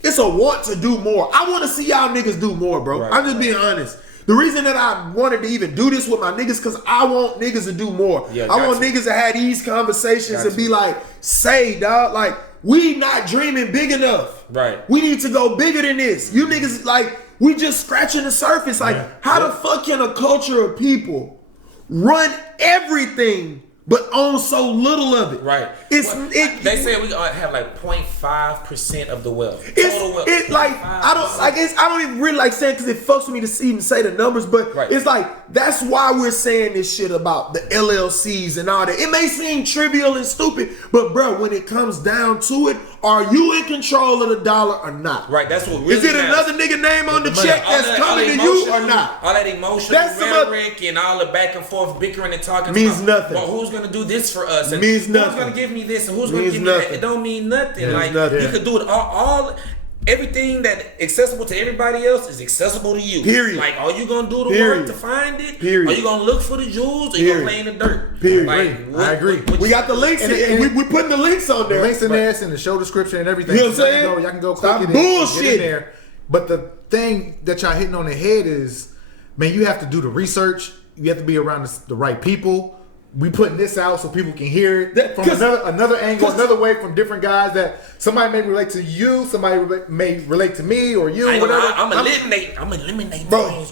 it's a want to do more. I want to see y'all niggas do more, bro. I'm just being honest. The reason that I wanted to even do this with my niggas, because I want niggas to do more. I want niggas to have these conversations and be like, say, dog, like, we not dreaming big enough. Right. We need to go bigger than this. You niggas, like, we just scratching the surface. Like, how the fuck can a culture of people run everything but own so little of it? Right. They say we have like 0.5% of the wealth. Total wealth. It's like, I don't even really like saying, because it fucks with me to even say the numbers, but it's like, that's why we're saying this shit about the LLCs and all that. It may seem trivial and stupid, but bro, when it comes down to it, are you in control of the dollar or not? Right, that's what really is it matters. Another nigga name on the check that's coming to you or not? All that emotional rhetoric and all the back and forth bickering and talking means nothing. Well, who's gonna do this for us? And means nothing. Who's gonna give me this and who's gonna give me that? It don't mean nothing. You could do it all. Everything that accessible to everybody else is accessible to you. Period. Like, are you gonna do the work to find it? Period. Are you gonna look for the jewels? Or you gonna play in the dirt? Period. Like, I agree. We got the links and we putting the links on there. The links in there and the show description and everything. You know what I'm saying? Y'all can go click it bullshit. Get in there. But the thing that y'all hitting on the head is, man, you have to do the research. You have to be around the right people. We putting this out so people can hear it from another angle, another way, from different guys that somebody may relate to you, somebody may relate to me or you, whatever. I'm eliminating bro.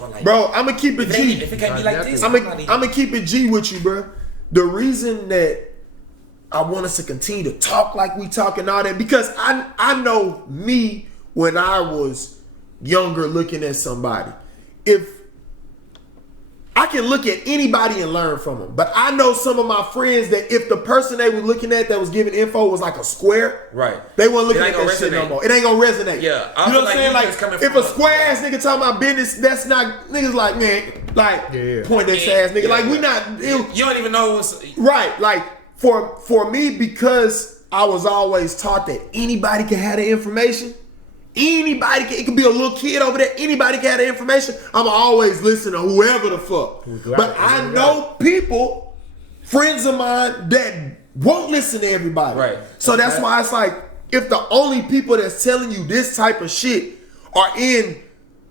I'm gonna keep it G. If it can't be like this, I'm gonna keep it G with you, bro. The reason that I want us to continue to talk like we talk and all that, because I know me when I was younger looking at somebody. If I can look at anybody and learn from them, but I know some of my friends that if the person they were looking at that was giving info was like a square, right? They weren't looking at that shit no more. It ain't gonna resonate. Yeah, you know what I'm saying? Like, if a square ass nigga talking about business, that's not niggas like, man, like point that ass nigga. Like, we not. You don't even know what's right. Like for me, because I was always taught that anybody can have the information. Anybody can, it could be a little kid over there. Anybody can have the information. I'm always listen to whoever the fuck. But I know people, friends of mine, that won't listen to everybody. Right. So that's why it's like, if the only people that's telling you this type of shit are in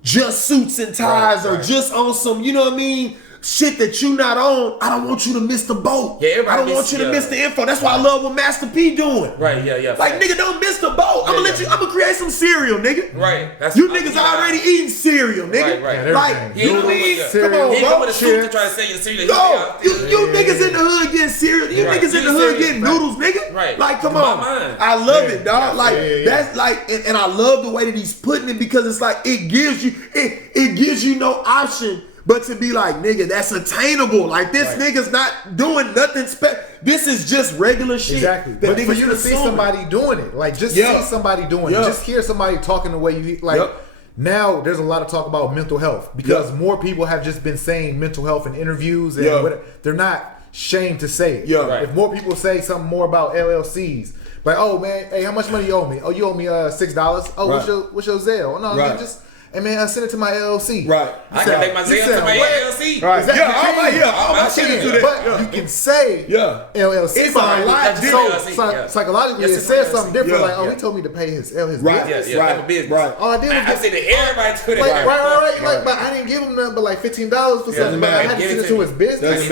just suits and ties or just on some, you know what I mean, shit that you not on, I don't want you to miss the boat. Yeah, I don't want you to miss the info. That's why I love what Master P doing. Right, yeah. Like, nigga, don't miss the boat. I'm gonna create some cereal, nigga. Right. You niggas already eating cereal, nigga. Right. Like, you know what I mean? Come on, bro. bro. With a suit to try to sell you the cereal. No, you niggas in the hood getting cereal. You niggas in the hood getting noodles, nigga. Right. Like, come on. I love it, dog. Like, that's like, and I love the way that he's putting it, because it's like, it gives you no option but to be like, nigga, that's attainable. Like, this nigga's not doing nothing special. This is just regular shit. Exactly. But for you to see somebody doing it, like, just see somebody doing it, just hear somebody talking the way you like. Now there's a lot of talk about mental health, because more people have just been saying mental health in interviews, and they're not ashamed to say it. If more people say something more about LLCs, like, oh man, hey, how much money you owe me? Oh, you owe me $6. Oh, what's your Zelle? Oh, no, man, just. Hey man, I send it to my LLC. Right. I can make my Zelle to my LLC. Right. All my shit do that. But you can say LLC. It's a lot different. Psychologically, it says something different. Like, oh, he told me to pay his business. Right. All I did was I said to everybody to it. Right. Like, but I didn't give him nothing but like $15 for something. But I had to send it to his business.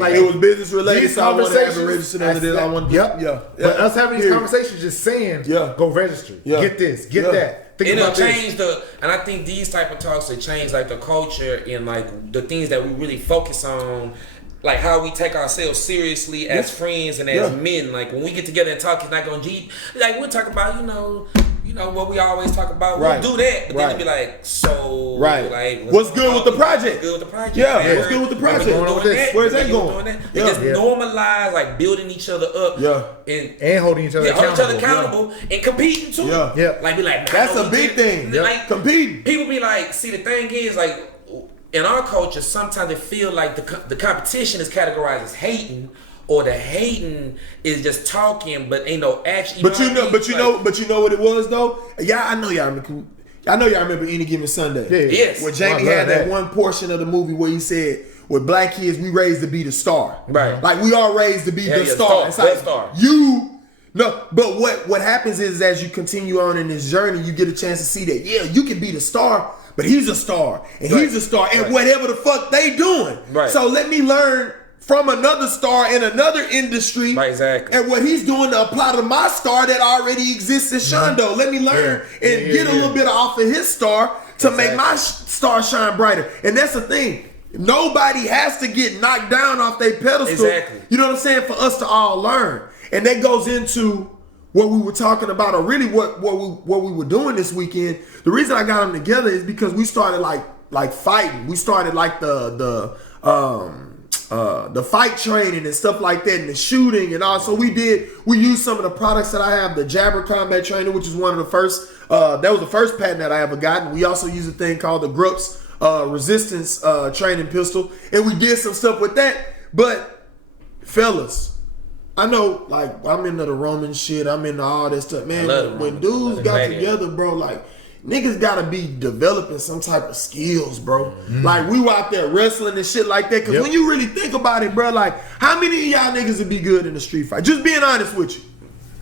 Like, it was business related, so I want to have it registered under this. But us having these conversations, just saying, go register. Get this, get that. It'll change and I think these type of talks will change like the culture and like the things that we really focus on, like how we take ourselves seriously as friends and as men. Like, when we get together and talk, it's not gonna like, we'll talk about, you know what we always talk about. We'll do that, but then it'll be like, so like, what's good with the project? What's good with the project? Yeah, what's good with the project? Where's that going? It just normalize like building each other up, and holding each other accountable, and competing too. Like, be like, that's a big thing. Like, competing. People be like, see, the thing is, like, in our culture, sometimes they feel like the competition is categorized as hating, or the hating is just talking, but ain't no action. But you know what it was though. I know y'all remember Any Given Sunday. Yes. Where Jamie had that one portion of the movie where he said, "With black kids, we raised to be the star." Right. Like, we are raised to be the star. It's like star. But what happens is, as you continue on in this journey, you get a chance to see that you can be the star, but he's a star, and he's a star, and whatever the fuck they doing. Right. So let me learn from another star in another industry. Right, exactly. And what he's doing to apply to my star that already exists in Shondo. Let me learn and get a little bit off of his star to make my star shine brighter. And that's the thing. Nobody has to get knocked down off their pedestal. Exactly. You know what I'm saying? For us to all learn. And that goes into what we were talking about, or really what we were doing this weekend. The reason I got them together is because we started like fighting. We started like the fight training and stuff like that, and the shooting and all. So we used some of the products that I have, the Jabber Combat Trainer, which is one of the first, that was the first patent that I ever got. We also use a thing called the Grups Resistance Training Pistol, and we did some stuff with that. But fellas, I know, like, I'm into the Roman shit, I'm into all that stuff, man. When dudes got together, bro, like, niggas gotta be developing some type of skills, bro. Like, we were out there wrestling and shit like that. Cause when you really think about it, bro, like, how many of y'all niggas would be good in a street fight? Just being honest with you.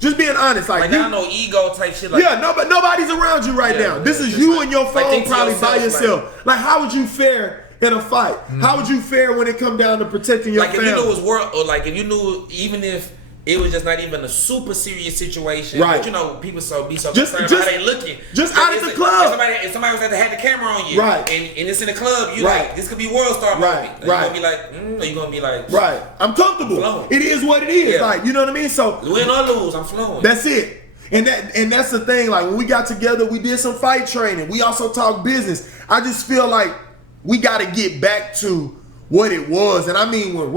Just being honest. Like y'all know ego type shit. Like, nobody's around you right now. This is you and your phone, like, probably by yourself. Like, how would you fare in a fight? How would you fare when it come down to protecting your family? Like, if you knew it was world, or like if you knew, even if it was just not even a super serious situation, right? But you know, people be so concerned about how they looking. Just out at the club. If somebody was had the camera on you, right? And it's in the club, you like, this could be world star movie. Right. You gonna be like, or you gonna be like, right? I'm comfortable. Flowing. It is what it is. Yeah. Like, you know what I mean? So win or lose, I'm flowing. That's it. And that's the thing. Like, when we got together, we did some fight training. We also talked business. I just feel like we got to get back to what it was. And I mean, when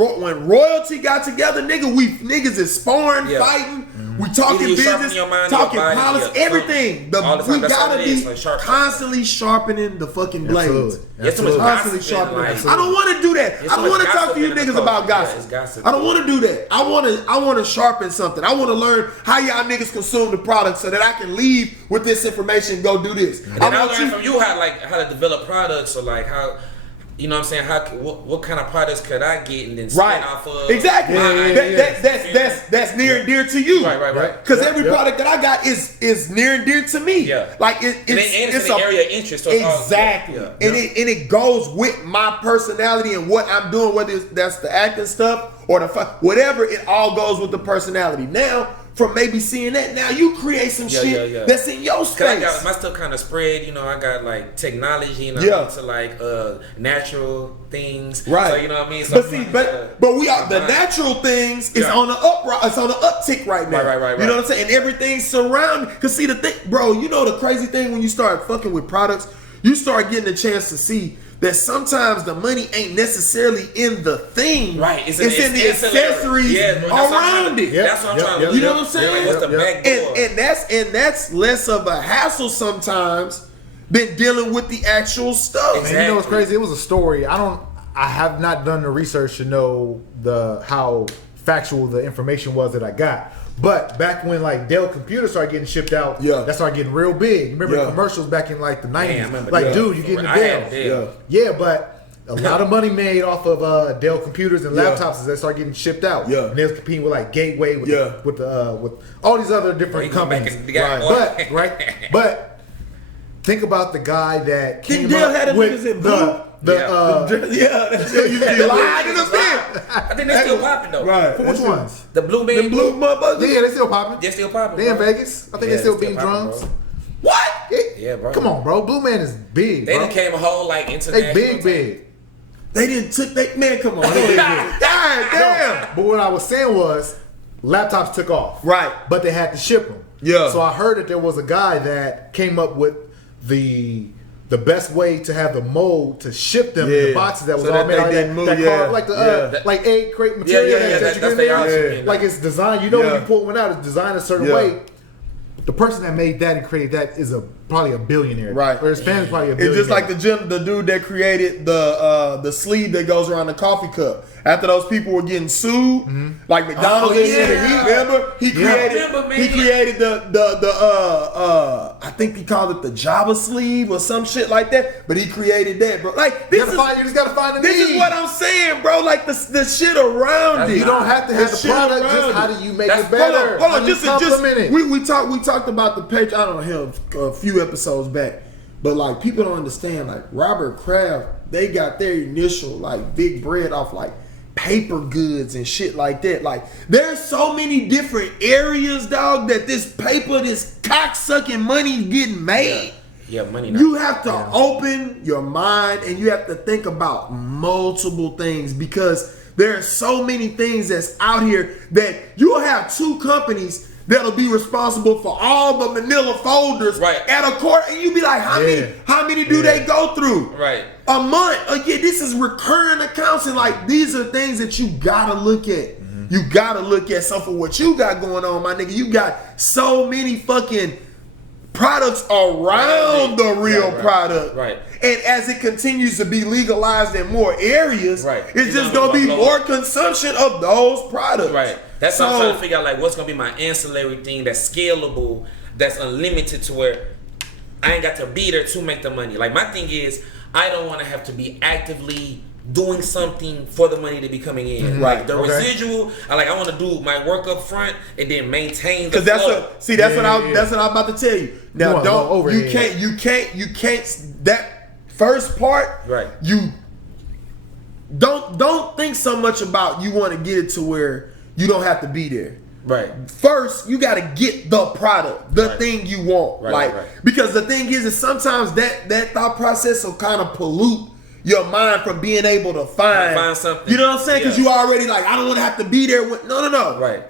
royalty got together, niggas is sparring, fighting. We talking business, talking politics, everything. We gotta be constantly sharpening the fucking blades. Constantly sharpening. I don't want to do that. I don't want to talk to you niggas about gossip. I don't want to do that. I want to sharpen something. I want to learn how y'all niggas consume the product so that I can leave with this information and go do this. And I learned from you how to develop products, or like how. You know what I'm saying? What kind of products could I get and then spin off of? Exactly. That's near and dear to you. Right. Because every product that I got is near and dear to me. Yeah. Like it's an area of interest. So exactly. And it goes with my personality and what I'm doing, whether that's the acting stuff or the whatever. It all goes with the personality. Now, from maybe seeing that, now you create some shit that's in your space. I got my stuff kind of spread, you know. I got like technology, and I'm into like natural things, right? So you know what I mean. So but we are the natural things is on the it's on the uptick right now. Right. You know what I'm saying? And everything's surrounding. Cause see the thing, bro. You know the crazy thing when you start fucking with products, you start getting a chance to see that sometimes the money ain't necessarily in the thing. Right. It's in the accessories around it. That's what I'm trying to do. You know what I'm saying? What's the back door? And that's less of a hassle sometimes than dealing with the actual stuff. Exactly. Man, you know what's crazy? It was a story. I have not done the research to know how factual the information was that I got. But back when like Dell computers started getting shipped out, that started getting real big. Remember the commercials back in like the 90s? Like, dude, you getting a Dell. Yeah, but a lot of money made off of Dell computers and laptops as they start getting shipped out. Yeah. And they was competing with like Gateway with all these other different companies. But think about the guy that came up with I think they're still popping though. Right. Which ones? The Blue Man. The Blue motherfuckers. Yeah, they still popping. They're still popping. They in Vegas. I think they still beating drums. Bro. What? Yeah, bro. Come on, bro. Blue Man is big. They done came a whole like international. They big. They didn't took that man. Come on. God damn. But what I was saying was, laptops took off. Right. But they had to ship them. Yeah. So I heard that there was a guy that came up with the best way to have the mold to ship them in the boxes that was all made like egg crate material that you get in. Like it's designed, you know, when you pull one out, it's designed a certain way. The person that made that and created that is probably a billionaire, right? Or his family's probably a billionaire. It's just like the dude that created the sleeve that goes around the coffee cup. After those people were getting sued, like McDonald's, remember he created the I think he called it the Java sleeve or some shit like that. But he created that, bro. Like you just gotta find the need. This is what I'm saying, bro. Like the shit around it. You don't have to have the product. Just how do you make it better? Hold on. Just we talked about the page. I don't know a few episodes back, but like people don't understand. Like Robert Kraft, they got their initial like big bread off like paper goods and shit like that. Like, there's so many different areas, dog, that this paper, this cocksucking money getting made. Yeah, money. You have to open your mind and you have to think about multiple things, because there are so many things that's out here that you'll have two companies that'll be responsible for all the manila folders at a court, and you be like, how many do they go through? Right. A month. Again, this is recurring accounts, and like, these are things that you gotta look at. You gotta look at. So for what you got going on, my nigga, you got so many fucking products around the real product. Right. And as it continues to be legalized in more areas, it's just gonna be more consumption of those products. Right. That's what I'm trying to figure out, like, what's gonna be my ancillary thing that's scalable, that's unlimited, to where I ain't got to be there to make the money. Like, my thing is, I don't want to have to be actively doing something for the money to be coming in. Like, the residual, I want to do my work up front and then maintain the flow. That's what I'm about to tell you. Now, you can't that first part, you don't think so much about you want to get it to where you don't have to be there. Right. First, you got to get the product, the thing you want. Because the thing is sometimes that thought process will kind of pollute your mind from being able to find something. You know what I'm saying? Because you already like, I don't want to have to be there with. No. Right.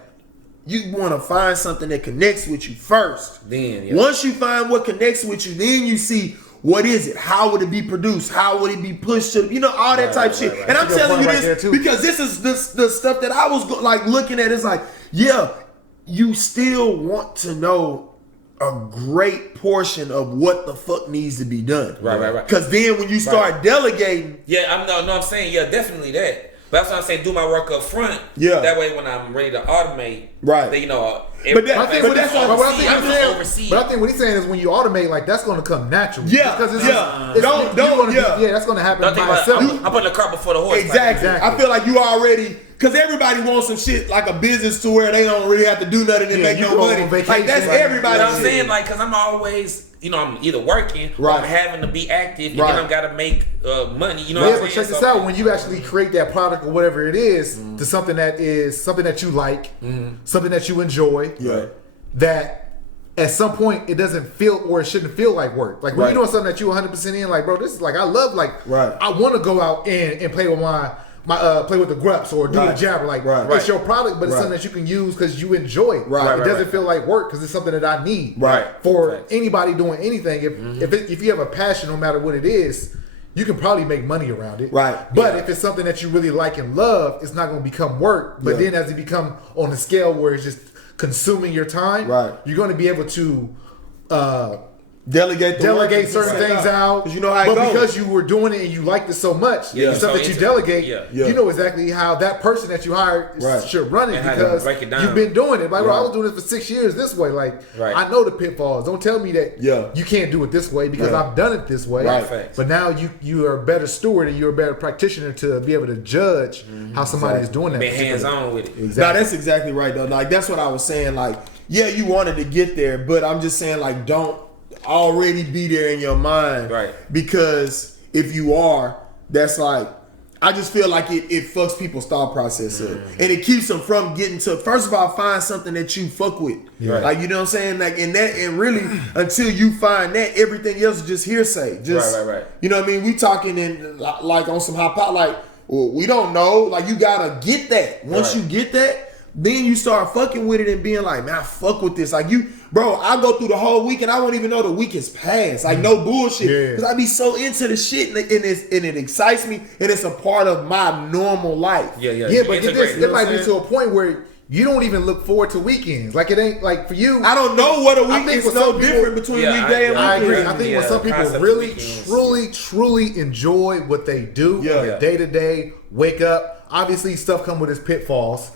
You want to find something that connects with you first. Then, once you find what connects with you, then you see, what is it? How would it be produced? How would it be pushed to, all that type shit. And I'm telling you this because this is the stuff that I was looking at. It's like, you still want to know a great portion of what the fuck needs to be done. Right. Because then when you start delegating. I'm saying, definitely that. But that's what I'm saying, do my work up front. Yeah. That way when I'm ready to automate, then, But I think what he's saying is when you automate, like, that's going to come naturally. Yeah. Because that's going to happen by itself. I'm putting the cart before the horse. Exactly. I feel like you already, because everybody wants some shit like a business to where they don't really have to do nothing and make no money. Like, that's everybody. I'm saying, like, because I'm always, I'm either working or I'm having to be active, and then I've got to make money. You know what I'm saying? But check this out. When you actually create that product or whatever it is to something that is something that you like, something that you enjoy, that at some point it doesn't feel, or it shouldn't feel like work. Like when you're doing something that you 100% in, like, bro, this is like, I love, like, I want to go out and play with my play with the grups or do the jabber. Like, it's your product, but it's something that you can use because you enjoy it. It doesn't feel like work because it's something that I need. For anybody doing anything, if you have a passion, no matter what it is, you can probably make money around it. But if it's something that you really like and love, it's not going to become work. But then as it become on a scale where it's just consuming your time, you're going to be able to delegate certain things out. Because you know how it goes. Because you were doing it and you liked it so much, the stuff that you delegate, you know exactly how that person that you hired should run it, because you've been doing it. Like, bro, I was doing it for 6 years this way. Like, I know the pitfalls. Don't tell me that you can't do it this way, because I've done it this way. But now you are a better steward and you're a better practitioner to be able to judge how somebody is doing that. Be hands on with it. Exactly. No, that's exactly right though. Like, that's what I was saying. Like, you wanted to get there, but I'm just saying, like, don't already be there in your mind, because if you are, that's like, I just feel like it fucks people's thought process up, and it keeps them from getting to, first of all, find something that you fuck with, like, you know what I'm saying, like, and really until you find that, everything else is just hearsay, just you know what I mean. We talking in like on some hot pot, like, well, we don't know, like, you gotta get that. Once you get that, then you start fucking with it and being like, man, I fuck with this. Like, bro, I go through the whole week and I won't even know the week is past. Like, no bullshit. Because I be so into the shit and it excites me, and it's a part of my normal life. But it might be to a point where you don't even look forward to weekends. Like, it ain't, like, for you. I don't know what a week is so different between weekday and weekend. I agree. I think when some people really, truly enjoy what they do, day to day, wake up, obviously stuff come with its pitfalls.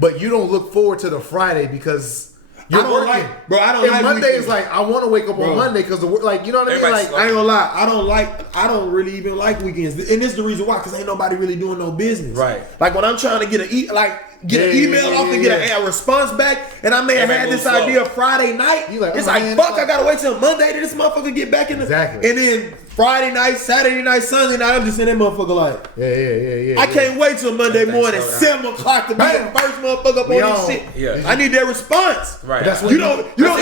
But you don't look forward to the Friday because you're working. I don't like Monday is like, I want to wake up on Monday because, like, you know what I mean? Like, I ain't gonna lie. I don't really even like weekends. And this is the reason why, because ain't nobody really doing no business. Like, when I'm trying to get an email off and get a response back, and I may have had this idea Friday night. It's like, fuck, I gotta wait till Monday to this motherfucker get back in the. And then Friday night, Saturday night, Sunday night, I'm just in that motherfucker like, yeah. I can't wait till Monday morning, 7 o'clock to be the first motherfucker up on this shit. Yeah. I need that response. Right. That's You don't email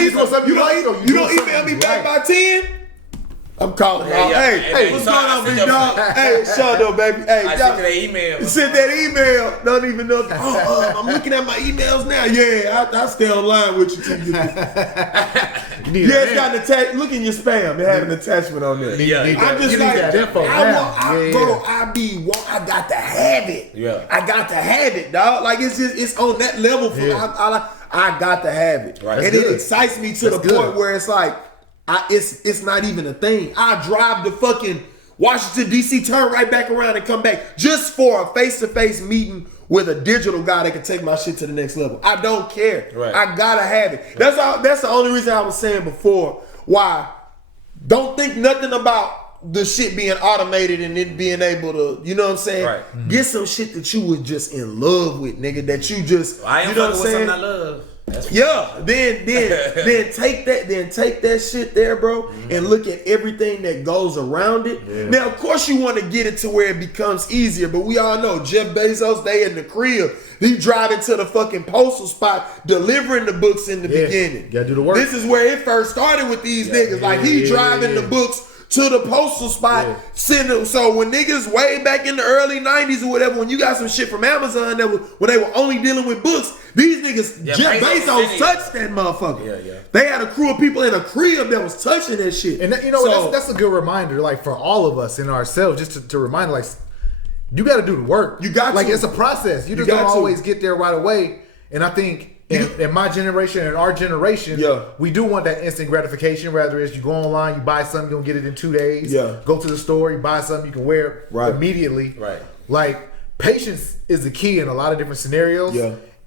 me back by 10. I'm calling y'all. Hey, what's going on, big dog? Hey, shut up, baby. Hey, I sent that email. Sent that email. Don't even know. I'm looking at my emails now. Yeah, I stay online with you till you get it's got an attachment. Look in your spam. They have an attachment on there. I'm just like, I got to have it. Yeah. I got to have it, dog. Like it's on that level for me. I got to have it. Right. And it excites me to the point where it's like, it's not even a thing. I drive to fucking Washington, D.C., turn right back around and come back just for a face-to-face meeting with a digital guy that can take my shit to the next level. I don't care. Right. I gotta have it. That's the only reason I was saying before why don't think nothing about the shit being automated and it being able to, you know what I'm saying? Right. Get some shit that you was just in love with, nigga, that you just, I am you know what I'm with saying? something I love. Then take that shit there, bro, and look at everything that goes around it. Yeah. Now, of course, you want to get it to where it becomes easier, but we all know Jeff Bezos, they in the crib. He driving to the fucking postal spot, delivering the books in the beginning. Gotta do the work. This is where it first started with these niggas. Like he driving the books to the postal spot, sending. So when niggas way back in the early 90s or whatever, when you got some shit from Amazon when they were only dealing with books, these niggas, Jeff Bezos touched that motherfucker. Yeah. They had a crew of people in a crib that was touching that shit. And that's a good reminder, like for all of us and ourselves, just to remind, like you got to do the work. You got like to. It's a process. You just don't always get there right away. And I think in my generation and our generation, we do want that instant gratification. Whether it's you go online, you buy something, you're gonna get it in 2 days. Go to the store, you buy something, you can wear it immediately. Right. Like patience is the key in a lot of different scenarios.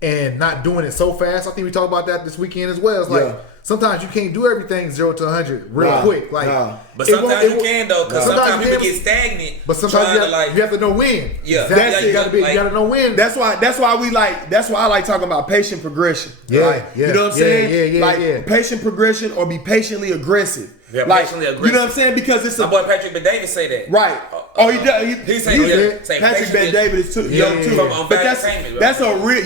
And not doing it so fast. I think we talked about that this weekend as well. It's like sometimes you can't do everything 0 to 100 real quick. Like, but sometimes you can though, because sometimes people get stagnant. But sometimes you have to know when. Yeah, you gotta know when. That's why I like talking about patient progression. You know what I'm saying? Patient progression or be patiently aggressive. Yeah, like, patiently aggressive. You know what I'm saying? Because it's my boy Patrick Bet-David say that. Right. He does. He say Patrick Bet-David is too. But that's a real.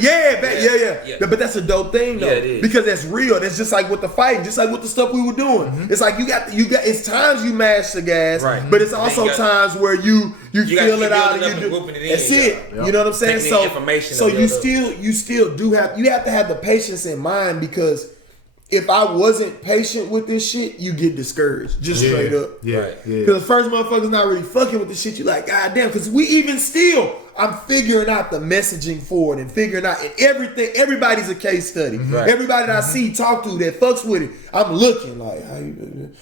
But that's a dope thing though. Yeah, it is. Because that's real. That's just like with the fighting, just like with the stuff we were doing. It's like you got. It's times you mash the gas, but it's also times where you feel it out and you do. That's it. You know what I'm saying? So you still do have to have the patience in mind, because if I wasn't patient with this shit, you get discouraged. Just straight up. Because the first motherfucker's not really fucking with the shit, you like, God damn. Because we even still, I'm figuring out the messaging for it and figuring out everything. Everybody's a case study. Everybody that I see, talk to that fucks with it, I'm looking like, how you doing?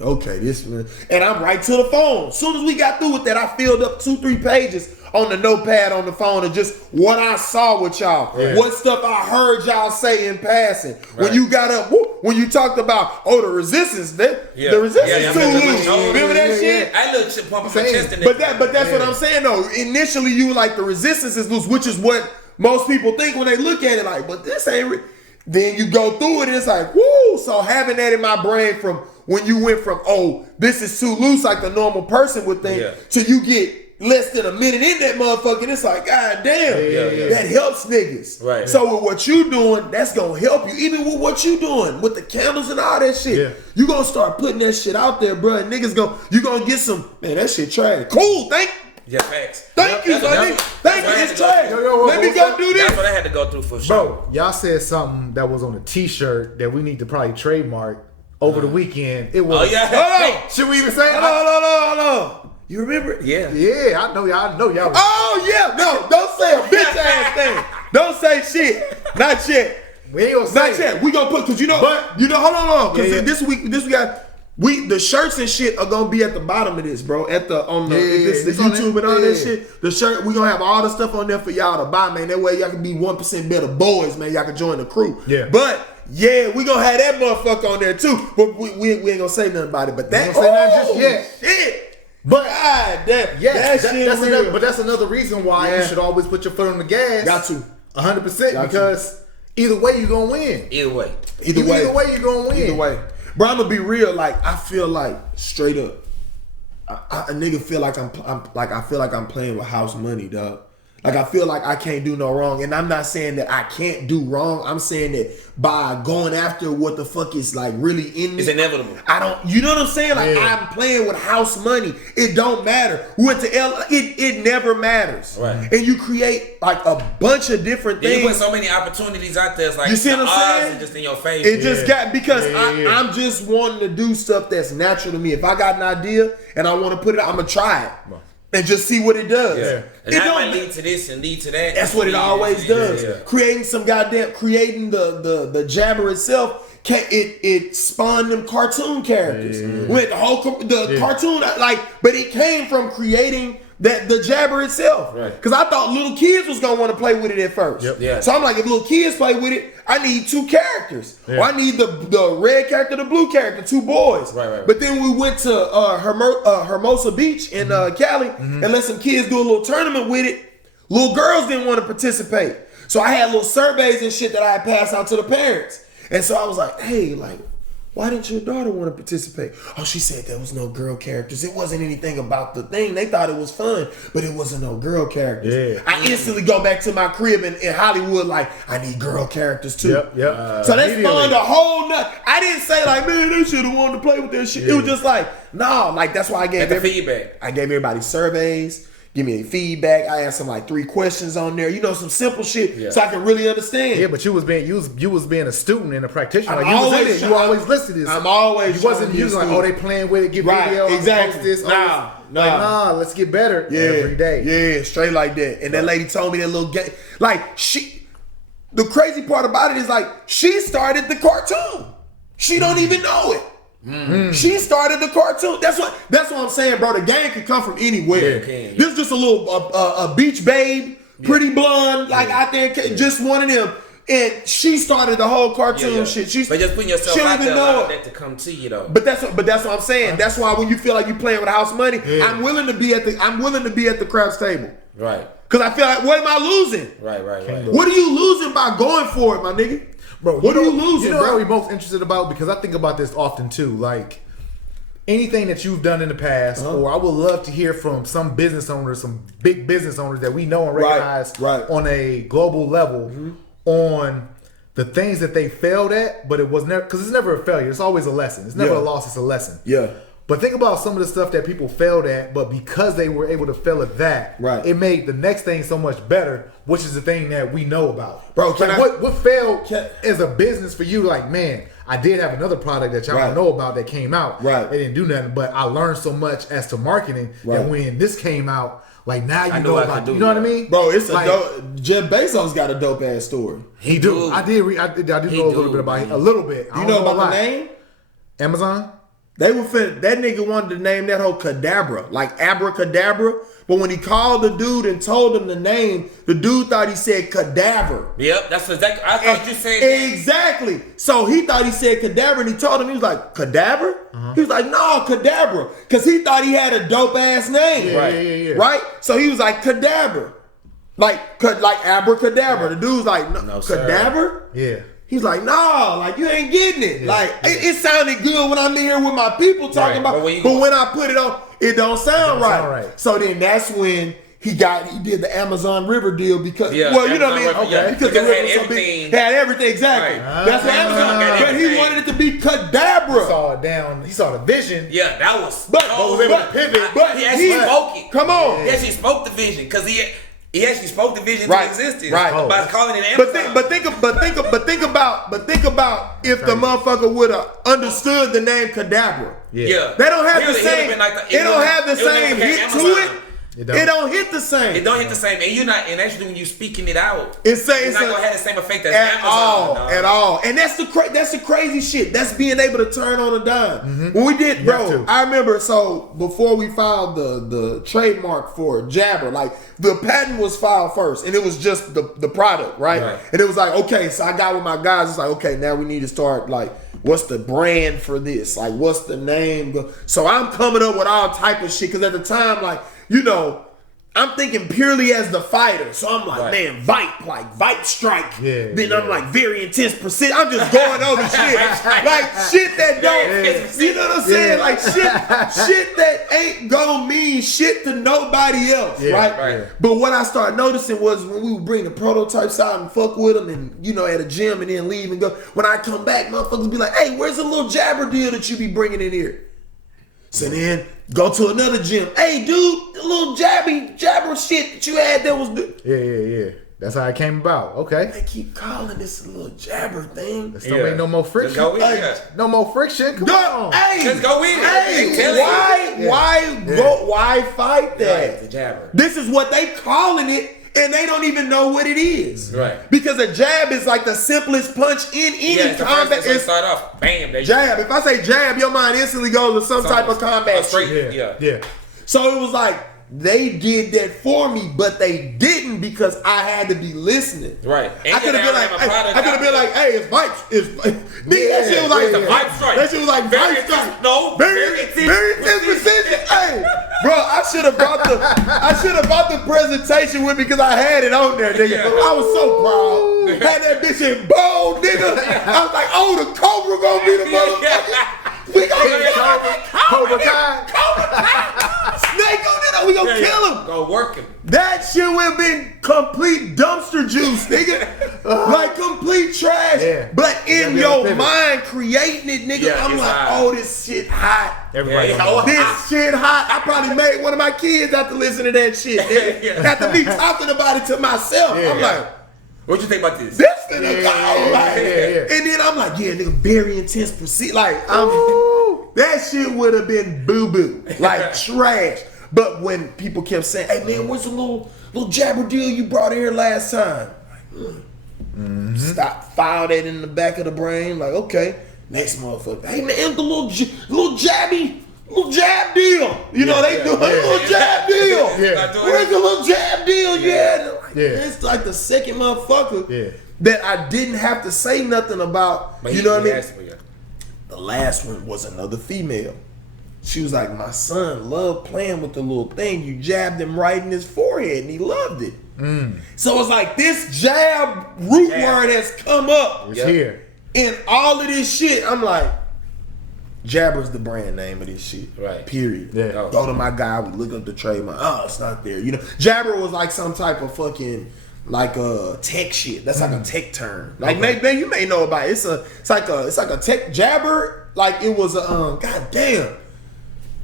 Okay, this one. And I'm right to the phone. As soon as we got through with that, I filled up 2-3 pages on the notepad on the phone of just what I saw with y'all, what stuff I heard y'all say in passing. When you got up, when you talked about, the resistance, the resistance too loose. Remember that shit? I look shit pumping my chest in there. But that's what I'm saying though. Initially, you were like, the resistance is loose, which is what most people think when they look at it. Like, but this ain't. Then you go through it, and it's like, woo. So having that in my brain from when you went from, this is too loose, like the normal person would think, to you get less than a minute in that motherfucker, it's like, God damn, that helps niggas. Right. So with what you doing, that's gonna help you. Even with what you doing, with the candles and all that shit, you gonna start putting that shit out there, bro. And niggas you gonna get some, man, that shit trash. Cool, thank you, son. Thank you, it's trash. Let me go do this. That's what I had to go through for sure. Bro, y'all said something that was on a t-shirt that we need to probably trademark over the weekend. It was. Should we even say it? Hold on. You remember it? Yeah, I know y'all. No, don't say a bitch ass thing. Don't say shit. Not yet. We ain't gonna say not yet. We gonna put, cause hold on. Cause this week we got the shirts and shit are gonna be at the bottom of this, bro. If this is YouTube and all that shit, the shirt, we gonna have all the stuff on there for y'all to buy, man. That way y'all can be 1% better boys, man. Y'all can join the crew. But we gonna have that motherfucker on there too. But we ain't gonna say nothing about it. But that shit. But God damn, that's another reason why you should always put your foot on the gas. Got to 100% because either way you gonna win. Either way you gonna win. Either way, bro. I'm gonna be real. Like I feel like straight up, a nigga feel like I feel like I'm playing with house money, dog. Like I feel like I can't do no wrong, and I'm not saying that I can't do wrong. I'm saying that by going after what the fuck is like really in me, it's inevitable. I don't, you know what I'm saying? Like I'm playing with house money. It don't matter. We went to it never matters. Right. And you create like a bunch of different things. You put so many opportunities out there. It's like you see what I'm odds saying? are just in your face. It just got because I'm just wanting to do stuff that's natural to me. If I got an idea and I want to put it out, I'm gonna try it. And just see what it does. Yeah. And that might lead to this and lead to that. That's what it always does. Yeah. Creating the jabber itself, it spawned them cartoon characters. With the whole cartoon, but it came from creating the jabber itself. Right. Because I thought little kids was gonna want to play with it at first. Yep. Yeah. So I'm like, if little kids play with it, I need 2 characters. Or I need the red character, the blue character, 2 boys. Right. But then we went to Hermosa Beach in Cali and let some kids do a little tournament with it. Little girls didn't want to participate. So I had little surveys and shit that I had passed out to the parents. And so I was like, hey, like, why didn't your daughter want to participate? Oh, she said there was no girl characters. It wasn't anything about the thing. They thought it was fun, but it wasn't no girl characters. Yeah. I instantly go back to my crib in Hollywood like, I need girl characters too. Yep. So that spawned a whole nut. I didn't say like, man, they should have wanted to play with this shit. It was just like, no, like that's why I gave feedback. I gave everybody surveys. Give me feedback. I asked some like 3 questions on there. You know, some simple shit so I can really understand. Yeah, but you was being a student and a practitioner. Like, you always listed this. I'm always. You wasn't using like, oh, they playing with it, get video, exactly. This. Nah, let's get better every day. Yeah, straight like that. And that lady told me that little game. Like the crazy part about it is like she started the cartoon. She don't even know it. She started the cartoon. That's what I'm saying, bro. The game can come from anywhere. This is just a little a beach babe, pretty blonde, like out there, just one of them. And she started the whole cartoon shit. But just putting yourself out there, allow that to come to you though. But that's what I'm saying. That's why when you feel like you're playing with house money, I'm willing to be at the craps table. Right. Because I feel like, what am I losing? Right. What are you losing by going for it, my nigga? Bro, what are you losing, you know bro? What I'm most interested about, because I think about this often too. Like anything that you've done in the past, or I would love to hear from some business owners, some big business owners that we know and recognize on a global level on the things that they failed at, but it was never, because it's never a failure. It's always a lesson. It's never a loss. It's a lesson. Yeah. But think about some of the stuff that people failed at, but because they were able to fail at that, it made the next thing so much better, which is the thing that we know about. Bro, what failed as a business for you? Like, man, I did have another product that y'all don't know about that came out. It didn't do nothing, but I learned so much as to marketing that when this came out, like now you know about it. You know what I mean? Bro, it's like, Jeff Bezos got a dope ass story. He do. I do know a little bit about it. A little bit. Do you know about the name? Amazon? They were that nigga wanted to name that whole Cadabra, like abracadabra. But when he called the dude and told him the name, the dude thought he said cadaver. Yep, that's exactly. I thought you said that. Exactly. So he thought he said cadaver, and he told him, he was like, cadaver? He was like, no, cadabra, because he thought he had a dope ass name. Right. So he was like cadaver, like abracadabra. The dude's like, no cadaver. Yeah. He's like, nah, like you ain't getting it. Like it sounded good when I'm in here with my people talking about, but when I put it on, it don't sound right. So then that's when he did the Amazon River deal because, well, you know what I mean? Because the river was so big, had everything exactly. That's what Amazon got. But he wanted it to be Cadabra. He saw the vision. Yeah, that was. But was able to pivot. But he actually spoke it. Come on. He actually spoke the vision because he actually spoke the vision to existence by calling it Amazon. But think about if the motherfucker would have understood the name Cadabra. Yeah. They don't have the same. They don't have the same hit to it. It don't hit the same. It don't hit the same, and you're not. And actually, when you're speaking it out, it's not gonna have the same effect as at Amazon. At all. And that's the crazy shit. That's being able to turn on a dime. When we did, bro, I remember. So before we filed the trademark for Jabber, like the patent was filed first, and it was just the product, right? And it was like, okay, so I got with my guys. It's like, okay, now we need to start like, what's the brand for this? Like, what's the name? So I'm coming up with all type of shit because at the time, like, you know, I'm thinking purely as the fighter. So I'm like, man, Vipe strike. Yeah, then I'm like, very intense precision. I'm just going over shit. Like shit that don't, you know what I'm saying? Like shit that ain't gonna mean shit to nobody else, right? But what I started noticing was when we would bring the prototypes out and fuck with them and, you know, at a gym and then leave and go, when I come back, motherfuckers be like, hey, where's the little jabber deal that you be bringing in here? So then go to another gym. Hey, dude, the little jabber shit that you had that was good. Yeah. That's how it came about. Okay. They keep calling this a little jabber thing. Let's don't make no more friction. Let's go with it. No more friction. Come on. Hey, let's go with it. Hey, why fight that? Right, the jabber. This is what they calling it, and they don't even know what it is. Right. Because a jab is like the simplest punch in any combat. It's start off, bam. Jab. If I say jab, your mind instantly goes to some type of combat. Straight. Yeah. So it was like, they did that for me, but they didn't because I had to be listening. Right. And I could have been like, hey, it's Vipes. That shit was like it's a Vipe strike. That shit was like Vipe strike. No, very intense precision. Hey, bro, I should have brought the presentation with me because I had it on there, nigga. I was so proud. Had that bitch in bold, nigga. I was like, oh, the Cobra gonna be the motherfucker. We gonna get Cobra Kai. Snake on it, we gonna kill him. Go work him. That shit would have been complete dumpster juice, nigga. Like complete trash. Yeah. But in your mind, creating it, nigga, I'm like, oh, this shit hot. Everybody this shit hot. I probably made one of my kids after listening to that shit, nigga. After me talking about it to myself. I'm like, what you think about this? This finna go. And then I'm like, yeah, nigga, very intense proceed. Like, that shit would have been boo-boo. Like, trash. But when people kept saying, hey, man, what's the little jabber deal you brought in here last time? Like, stop, file that in the back of the brain. Like, okay, next motherfucker. Hey, man, the little jab deal. You know, they do a little jab deal. Where's the little jab deal? It's like the second motherfucker that I didn't have to say nothing about. But you know what I mean? The last one was another female. She was like, my son loved playing with the little thing. You jabbed him right in his forehead and he loved it. So it's like this jab root word has come up. It's here. And all of this shit, I'm like, Jabber's the brand name of this shit. Right. Period. Yeah. Go to my guy, we look up the trademark. Oh, it's not there. You know, Jabber was like some type of fucking like tech shit. That's like a tech term. Like man, you may know about it. It's like a tech Jabber. Like it was a goddamn.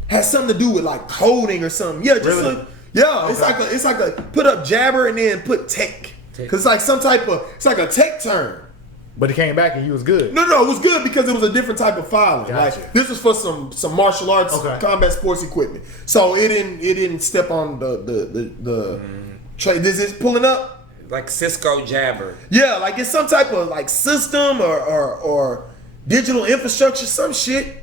Has something to do with like coding or something. Yeah, just really? It's like a put up Jabber and then put tech. Cause it's like some type of it's like a tech term. But he came back and he was good. No, it was good because it was a different type of filing. Gotcha. Like this is for some martial arts combat sports equipment. So it didn't step on the trade. This is pulling up like Cisco Jabber. Yeah, like it's some type of like system or digital infrastructure, some shit.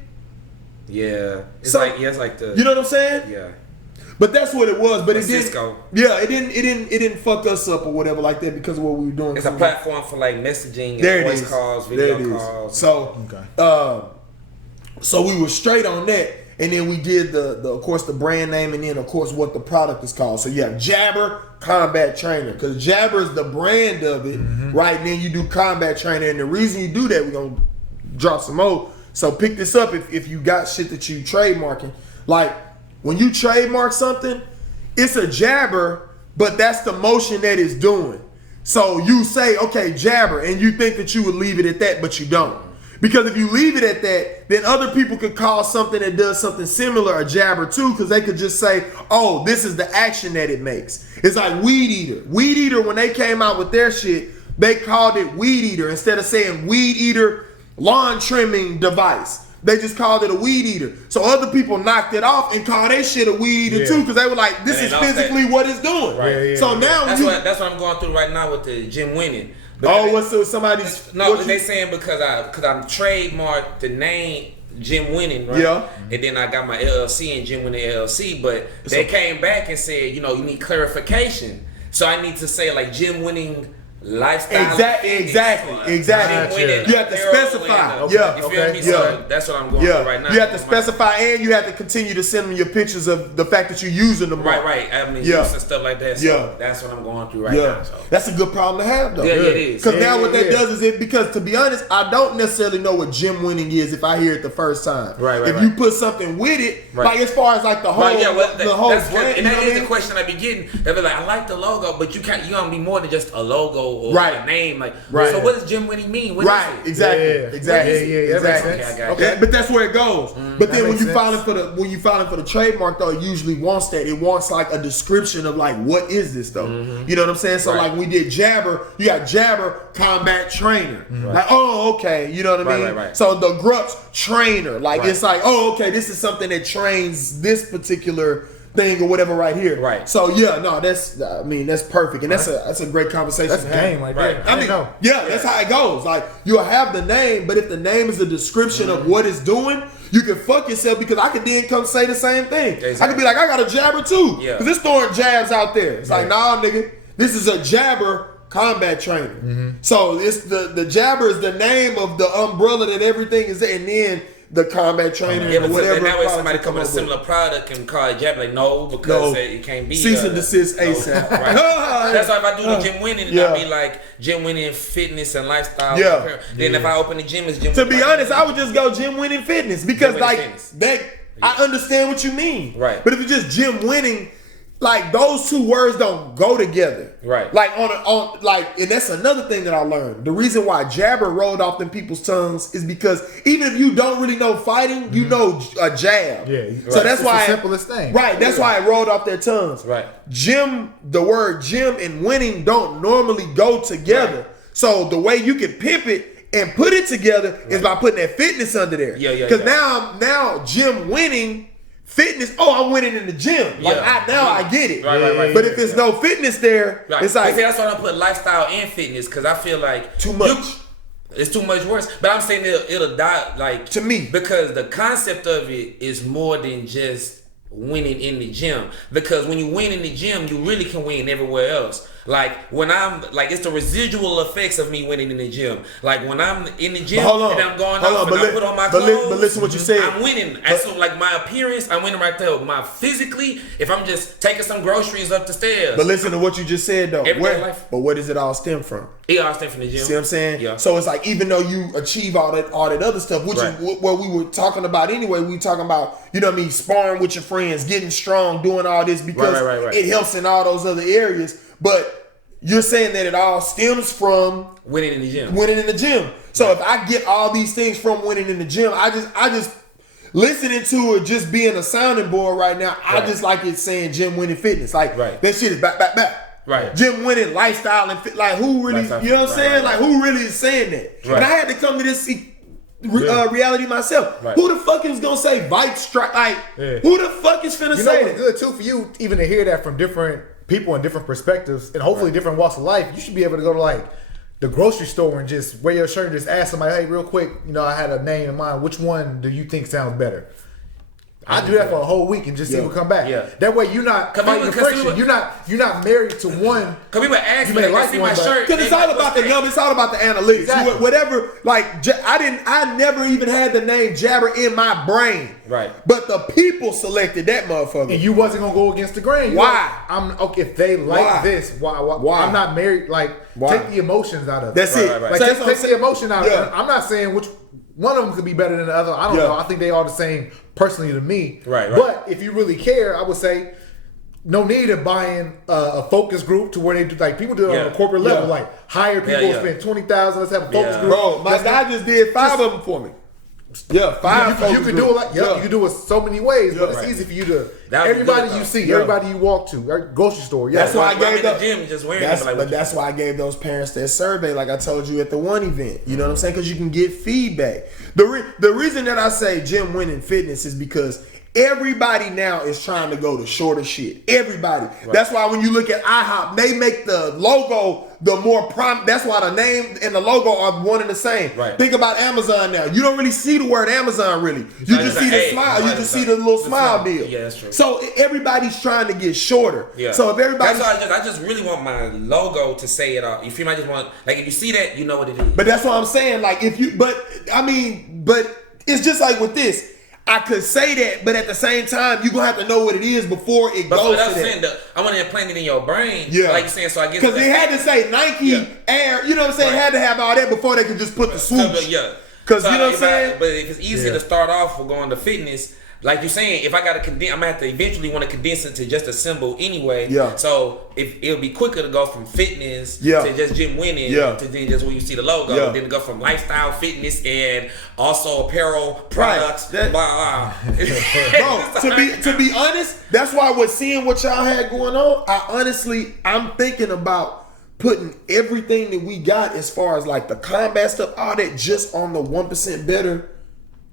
Yeah, it's like the. You know what I'm saying? Yeah. But that's what it was. But it didn't. Cisco. Yeah, it didn't fuck us up or whatever like that because of what we were doing. It's a platform for like messaging, and voice calls, video calls. So, so we were straight on that, and then we did the of course the brand name, and then of course what the product is called. So you have Jabber Combat Trainer because Jabber is the brand of it, right? And then you do Combat Trainer, and the reason you do that, we're gonna drop some more. So pick this up if you got shit that you trademarking. Like when you trademark something, it's a jabber, but that's the motion that it's doing. So you say, okay, jabber, and you think that you would leave it at that, but you don't. Because if you leave it at that, then other people could call something that does something similar a jabber too, because they could just say, oh, this is the action that it makes. It's like Weed Eater. Weed Eater, when they came out with their shit, they called it Weed Eater instead of saying Weed Eater lawn trimming device. They just called it a weed eater. So other people knocked it off and called that shit a weed eater too, because they were like, this is physically what it's doing. Right. So now that's what I'm going through right now with the gym winning. What's somebody's? No, they saying because I'm trademarked the name Gym Winning, right? Yeah. And then I got my LLC and Gym Winning LLC, but they came back and said, you need clarification. So I need to say like Gym Winning lifestyle. Exactly. You have to specify. You feel me? So that's what I'm going through right now. You have to specify, and you have to continue to send them your pictures of the fact that you're using them. Right. I mean, use and stuff like that. So that's what I'm going through right now. So that's a good problem to have, though. Yeah, it is. Because now what that does is because to be honest, I don't necessarily know what gym winning is if I hear it the first time. If you put something with it, like as far as like the whole brand, and that is the question I be getting. They be like, I like the logo, but you gonna be more than just a logo or a name. Like, so what does gym winning mean? What is it? Exactly. Okay, but that's where it goes. But then when you filing for the trademark, though, it usually wants that. It wants like a description of like what is this though? You know what I'm saying? So like we did Jabber, you got Jabber combat trainer. Like, oh, okay, you know what I mean? Right. So the Gruts trainer, like it's like, oh, okay, this is something that trains this particular thing or whatever right here. Right. So that's perfect, and that's a great conversation. That's a game right there. I mean, that's how it goes. Like you'll have the name, but if the name is a description of what it's doing, you can fuck yourself because I could then come say the same thing. Exactly. I could be like, I got a Jabber too, because it's throwing jabs out there. It's like, nah, nigga, this is a Jabber combat trainer. So it's the Jabber is the name of the umbrella that everything is in, and then the combat trainer or whatever. And that way somebody come with a similar product and call it Jabber, like no, because it can't be. Cease and desist ASAP. That's why if I do the gym winning, and I'll be like gym winning fitness and lifestyle. Then if I open the gym, it's gym. To be honest, I would just go gym winning fitness because that I understand what you mean. Right. But if it's just gym winning, like those two words don't go together. Right. Like and that's another thing that I learned. The reason why Jabber rolled off them people's tongues is because even if you don't really know fighting, you know a jab. So that's why it's the simplest thing. Right. That's why it rolled off their tongues. Right. The word gym and winning don't normally go together. Right. So the way you can pimp it and put it together is by putting that fitness under there. Because now gym winning. Fitness, I'm winning in the gym. Like I get it. Right. But if there's no fitness there, it's like that's why I put lifestyle and fitness because I feel like too much. It's too much worse. But I'm saying it'll die like to me because the concept of it is more than just winning in the gym. Because when you win in the gym, you really can win everywhere else. Like when I'm like it's the residual effects of me winning in the gym. Like when I'm in the gym and I'm going off and I put on my clothes. But listen what you said. I'm winning. And so like my appearance, I'm winning right there. My physically, if I'm just taking some groceries up the stairs. But listen to what you just said though. Life. But where does it all stem from? It all stem from the gym. See what I'm saying? Yeah. So it's like even though you achieve all that other stuff, which is what we were talking about anyway. We were talking about, you know what I mean, sparring with your friends, getting strong, doing all this because it helps in all those other areas. But you're saying that it all stems from winning in the gym. So if I get all these things from winning in the gym, I just listening to it just being a sounding board right now. I just like it saying gym winning fitness. Like that shit is back. Right. Gym winning lifestyle and fit. Like who really? You know what I'm saying? Like who really is saying that? And I had to come to this reality myself. Who the fuck is gonna say Vite Strike? Like who the fuck is finna say that? It's good too for you even to hear that from different people and different perspectives and hopefully different walks of life. You should be able to go to like the grocery store and just wear your shirt and just ask somebody, hey, real quick, I had a name in mind. Which one do you think sounds better? I do that for a whole week and just see what come back. That way you're not fighting the friction. You're not married to one. Cause people ask me, like, see my shirt. Cause it's all about the numbers. It's all about the analytics. Exactly. Whatever. Like I never even had the name Jabber in my brain. Right. But the people selected that motherfucker. And you wasn't gonna go against the grain. Why? I'm okay. If they like this, why? I'm not married. Like take the emotions out of it. That's it. Like take the emotion out of it. I'm not saying which one of them could be better than the other. I don't know. I think they all the same personally to me. Right. But if you really care, I would say no need of buying a focus group to where they do like people do it on a corporate level. Like hire people, spend $20,000. Let's have a focus group. Bro, my guy just did 5 of them for me. Yeah, 5. You can do it like you can do it so many ways, but it's easy for you to everybody you see, everybody you walk to, grocery store. That's why I gave the gym just wearing that's why I gave those parents that survey, like I told you at the one event. You know what I'm saying? Because you can get feedback. The reason that I say gym winning fitness is because Everybody now is trying to go to shorter shit. Everybody. Right. That's why when you look at IHOP, they make the logo the more prime. That's why the name and the logo are one and the same. Right. Think about Amazon now. You don't really see the word Amazon really. You just see the smile. You just see the little smile deal. Yeah, that's true. So everybody's trying to get shorter. Yeah. So if everybody, that's why I just really want my logo to say it all. If you might just want, like, if you see that, you know what it is. But that's what I'm saying. Like if you, but it's just like with this. I could say that, but at the same time, you're going to have to know what it is before it goes to that. Saying, I want to implant it in your brain. Yeah. Like you're saying, so I guess. Because they had to say Nike, Air, you know what I'm saying? They had to have all that before they could just put the swoosh. Yeah. Because, you know what I'm saying? But if it's easy to start off with going to fitness, like you're saying, if I got to condense, I'm going to have to eventually want to condense it to just a symbol anyway. Yeah. So if it'll be quicker to go from fitness to just gym winning to then just when you see the logo, then to go from lifestyle fitness and also apparel products. Blah, blah. Bro, to be honest, that's why with seeing what y'all had going on, I'm thinking about putting everything that we got as far as like the combat stuff, all that just on the 1% Better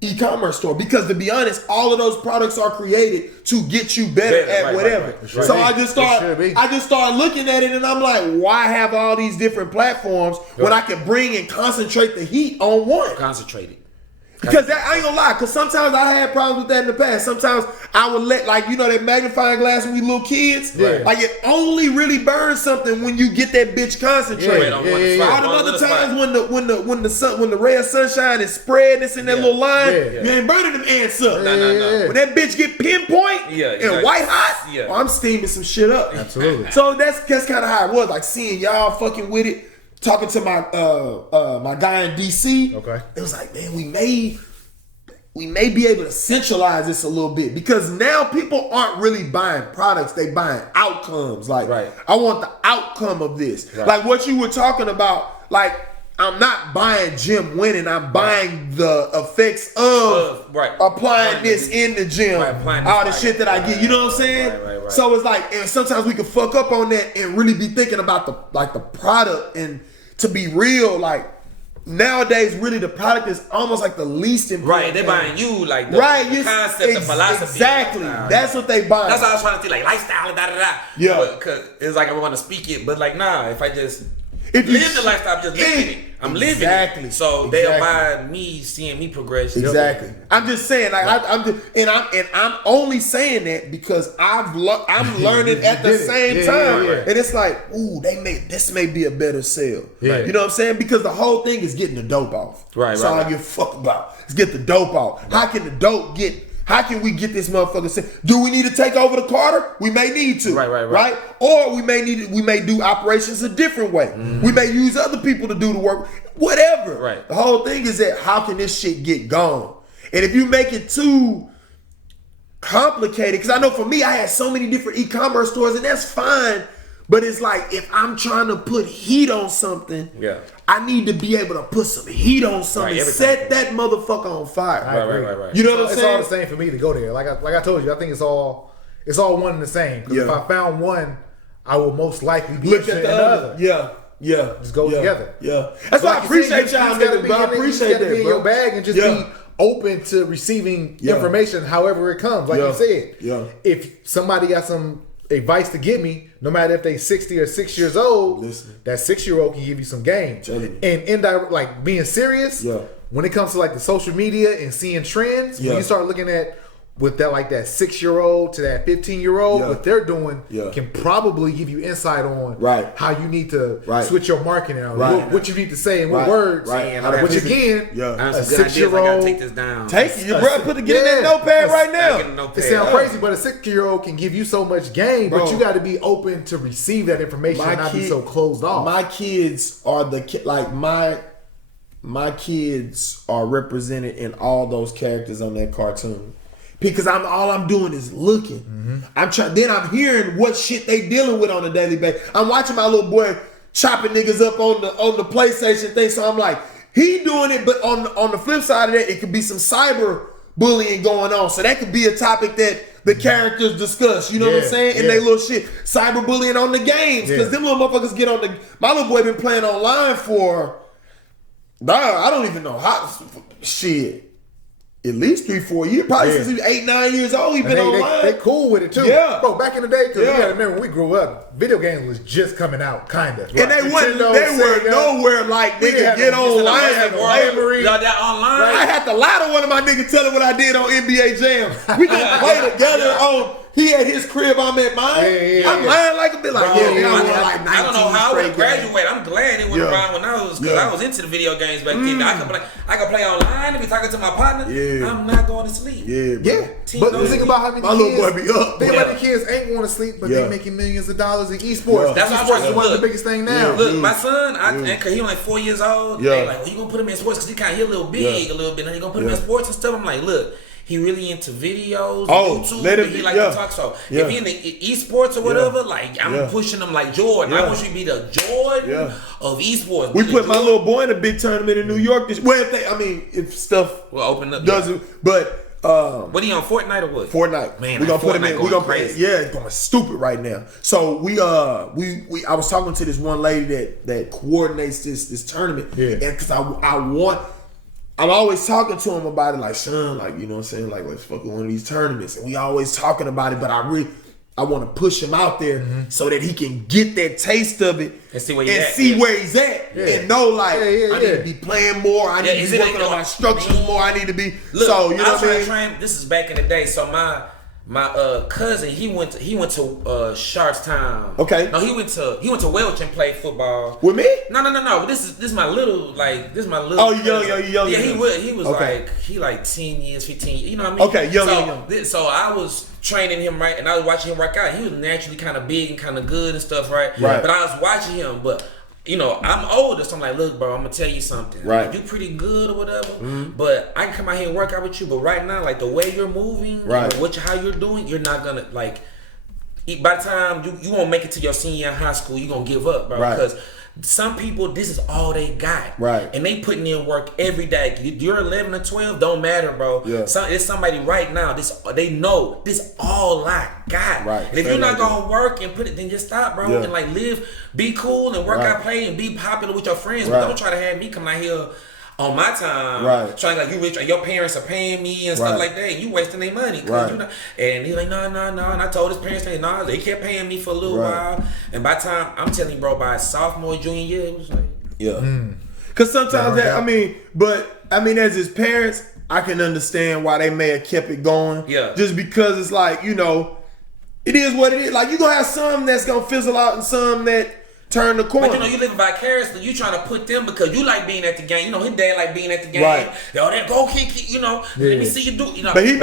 e-commerce store, because to be honest, all of those products are created to get you better at whatever. Right. So I just start looking at it and I'm like, why have all these different platforms when I can bring and concentrate the heat on one? Concentrate it. Because that, I ain't gonna lie, because sometimes I had problems with that in the past. Sometimes I would let, like, you know, that magnifying glass when we little kids? Right. Like, it only really burns something when you get that bitch concentrated. All the other times when the ray of sunshine is spreading, it's in that little line, you ain't burning them ants up. No. When that bitch get pinpoint and white hot, I'm steaming some shit up. Absolutely. So that's kind of how it was, like seeing y'all fucking with it. Talking to my my guy in DC, it was like, man, we may be able to centralize this a little bit, because now people aren't really buying products, they buying outcomes. Like, I want the outcome of this. Like what you were talking about, like, I'm not buying gym winning, I'm buying the effects of applying this in the gym, all the shit that I get, you know what I'm saying? So it's like, and sometimes we can fuck up on that and really be thinking about the product. And to be real, like, nowadays, really the product is almost like the least important. Right, they're buying you, like, the concept, the philosophy. Exactly, that's what they buy. That's what I was trying to think, like, lifestyle, da-da-da. Yeah. Because it's like I want to speak it, but like, nah, if I just live the lifestyle, I'm just living it. I'm living it. So they'll buy me, seeing me progress. Exactly. I'm just saying, like, I'm only saying that because I'm learning at the same time, and it's like, ooh, this may be a better sale. You know what I'm saying? Because the whole thing is getting the dope off. That's all I give a fuck about. Is get the dope off. How can we get this motherfucker? Do we need to take over the Carter? We may need to. Right? Or we may do operations a different way. We may use other people to do the work. Whatever. The whole thing is that how can this shit get gone? And if you make it too complicated, because I know for me, I had so many different e-commerce stores, and that's fine. But it's like, if I'm trying to put heat on something, I need to be able to put some heat on something, set that motherfucker on fire. Right. You know what I'm saying? It's all the same for me to go there. Like I told you, I think it's all one and the same. Because if I found one, I will most likely be interested in the other. Yeah. Just go together. Yeah. That's why I appreciate y'all, nigga, bro. I appreciate that, bro. In your bag and just be open to receiving information however it comes. Like you said. If somebody got some advice to give me, no matter if they 60 or 6 years old, that 6-year-old can give you some game. And indirect, like, being serious, when it comes to like the social media and seeing trends, when you start looking at with that, like that 6-year-old to that 15-year-old, what they're doing can probably give you insight on how you need to switch your marketing out, what you need to say and what words. Which again, a 6-year-old take this down. Take it, your brother. Get in that notepad right now. It sounds crazy, but a 6-year-old can give you so much game, but you got to be open to receive that information and not be so closed off. My kids are my kids are represented in all those characters on that cartoon. Because all I'm doing is looking. Then I'm hearing what shit they dealing with on a daily basis. I'm watching my little boy chopping niggas up on the PlayStation thing. So I'm like, he doing it, but on the flip side of that, it could be some cyber bullying going on. So that could be a topic that the characters discuss. You know what I'm saying? And they little shit. Cyber bullying on the games. Because them little motherfuckers get on my little boy been playing online for, I don't even know how, shit. at least 3-4 years. Probably since he was 8-9 years old. He been online. They cool with it too. Yeah. Bro, back in the day, because you gotta remember when we grew up, video games was just coming out, kinda. And they were nowhere like nigga get online. That online. I had to lie to one of my niggas telling what I did on NBA Jam. We gonna play together on. He had his crib, I'm at mine. I'm lying like a bit like, I don't know how I would graduate. I'm glad it went around when I was, because I was into the video games back then. I could play online and be talking to my partner. I'm not going to sleep. But think about how many my little boy be up. Think about the kids ain't going to sleep, but they making millions of dollars in esports. That's esports is one of the biggest thing now. Look, my son, cause he only 4 years old. They like, well, you gonna put him in sports because he kind of a little big a little bit, and you gonna put him in sports and stuff. I'm like, look. He really into videos, YouTube, and he like to talk. So if he in the esports or whatever, like I'm pushing him like Jordan. I want you to be the Jordan of esports. We put my little boy in a big tournament in New York. If stuff will open up, doesn't. But what are you on, Fortnite or what? Fortnite, man. We gonna put him in. We gonna play. Yeah, it's going stupid right now. So we I was talking to this one lady that coordinates this tournament, and because I'm always talking to him about it, like, son, like, you know what I'm saying? Like, let's fuck with one of these tournaments. And we always talking about it, but I want to push him out there so that he can get that taste of it and see where he's at. And know, like, I need to be playing more. I need to be working on my structures more. I need to be. Look, so, you know what I mean? Train, this is back in the day. So my cousin, he went to Sharpstown. Okay. No, he went to Welch and played football. With me? No. This is my little Oh, you young. Yeah, he was like 10 years, 15 years. You know what I mean? Okay, young. So I was training him, right, and I was watching him work out. He was naturally kind of big and kind of good and stuff, right? But I was watching him, but you know, I'm older, so I'm like, look, bro, I'm gonna tell you something. Right. Like, you pretty good or whatever, but I can come out here and work out with you. But right now, like the way you're moving, right, how you're doing, you're not gonna like. By the time you won't make it to your senior year in high school, you're gonna give up, bro. Right. Because some people, this is all they got. Right. And they putting in work every day. You're 11 or 12, don't matter, bro. Yeah. It's somebody right now. They know this all I got. Right. And if you're not gonna work and put it, then just stop, bro. And like live, be cool and work out, play, and be popular with your friends. But don't try to have me come out here on my time, trying like you rich, and your parents are paying me and stuff like that, and you wasting their money. You know, and he's like, no. And I told his parents, they kept paying me for a little while. And by the time, I'm telling you, bro, by sophomore, junior year, it was like, because sometimes as his parents, I can understand why they may have kept it going. Yeah. Just because it's like, you know, it is what it is. Like, you gonna have some that's gonna fizzle out and some that turn the corner. But you know, you live vicariously. You trying to put them because you like being at the game. You know, his dad like being at the game. Right. Yo, that go kick. You know, let me see you do. You know, but he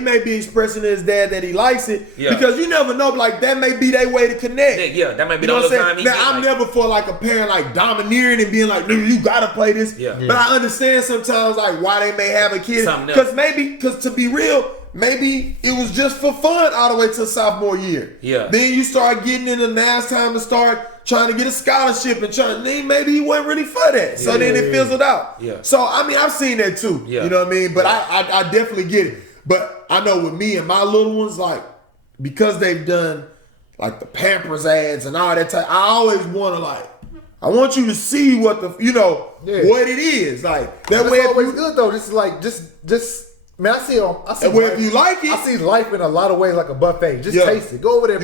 may be expressing to his dad that he likes it because you never know. Like that may be their way to connect. Yeah, that might be the only time. Now, I'm never for like a parent like domineering and being like, "Nigga, you gotta play this." Yeah. But I understand sometimes like why they may have a kid because to be real. Maybe it was just for fun all the way to sophomore year. Yeah. Then you start getting in the now it's time to start trying to get a scholarship and maybe he wasn't really for that. So then it fizzled out. Yeah. So I mean I've seen that too. Yeah. You know what I mean? But I definitely get it. But I know with me and my little ones, like because they've done like the Pampers ads and all that type, I always wanna I want you to see what what it is. Like that way always good though. This is like just man, I see if you like it, I see life in a lot of ways like a buffet. Just taste it. Go over there,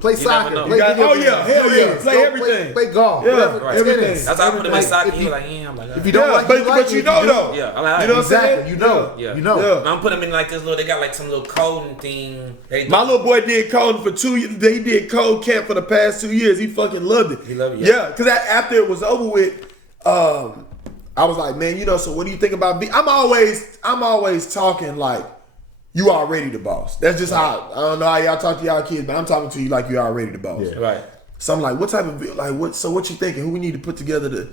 play soccer. Hell yeah, play everything. Play golf. Everything. That's how I put him in soccer. He was like, I'm like, if you don't like it, but you know though. Yeah, you know exactly. You know. Yeah. I'm putting him in like this little. They got like some little coding thing. My little boy did coding for 2 years. He did code camp for the past 2 years. He fucking loved it. He loved it. Yeah, because after it was over with, I was like, man, so what do you think about I'm always talking like you already the boss. That's just how I don't know how y'all talk to y'all kids, but I'm talking to you like you already the boss. Yeah. Right. So I'm like, what type of so what you thinking? Who we need to put together to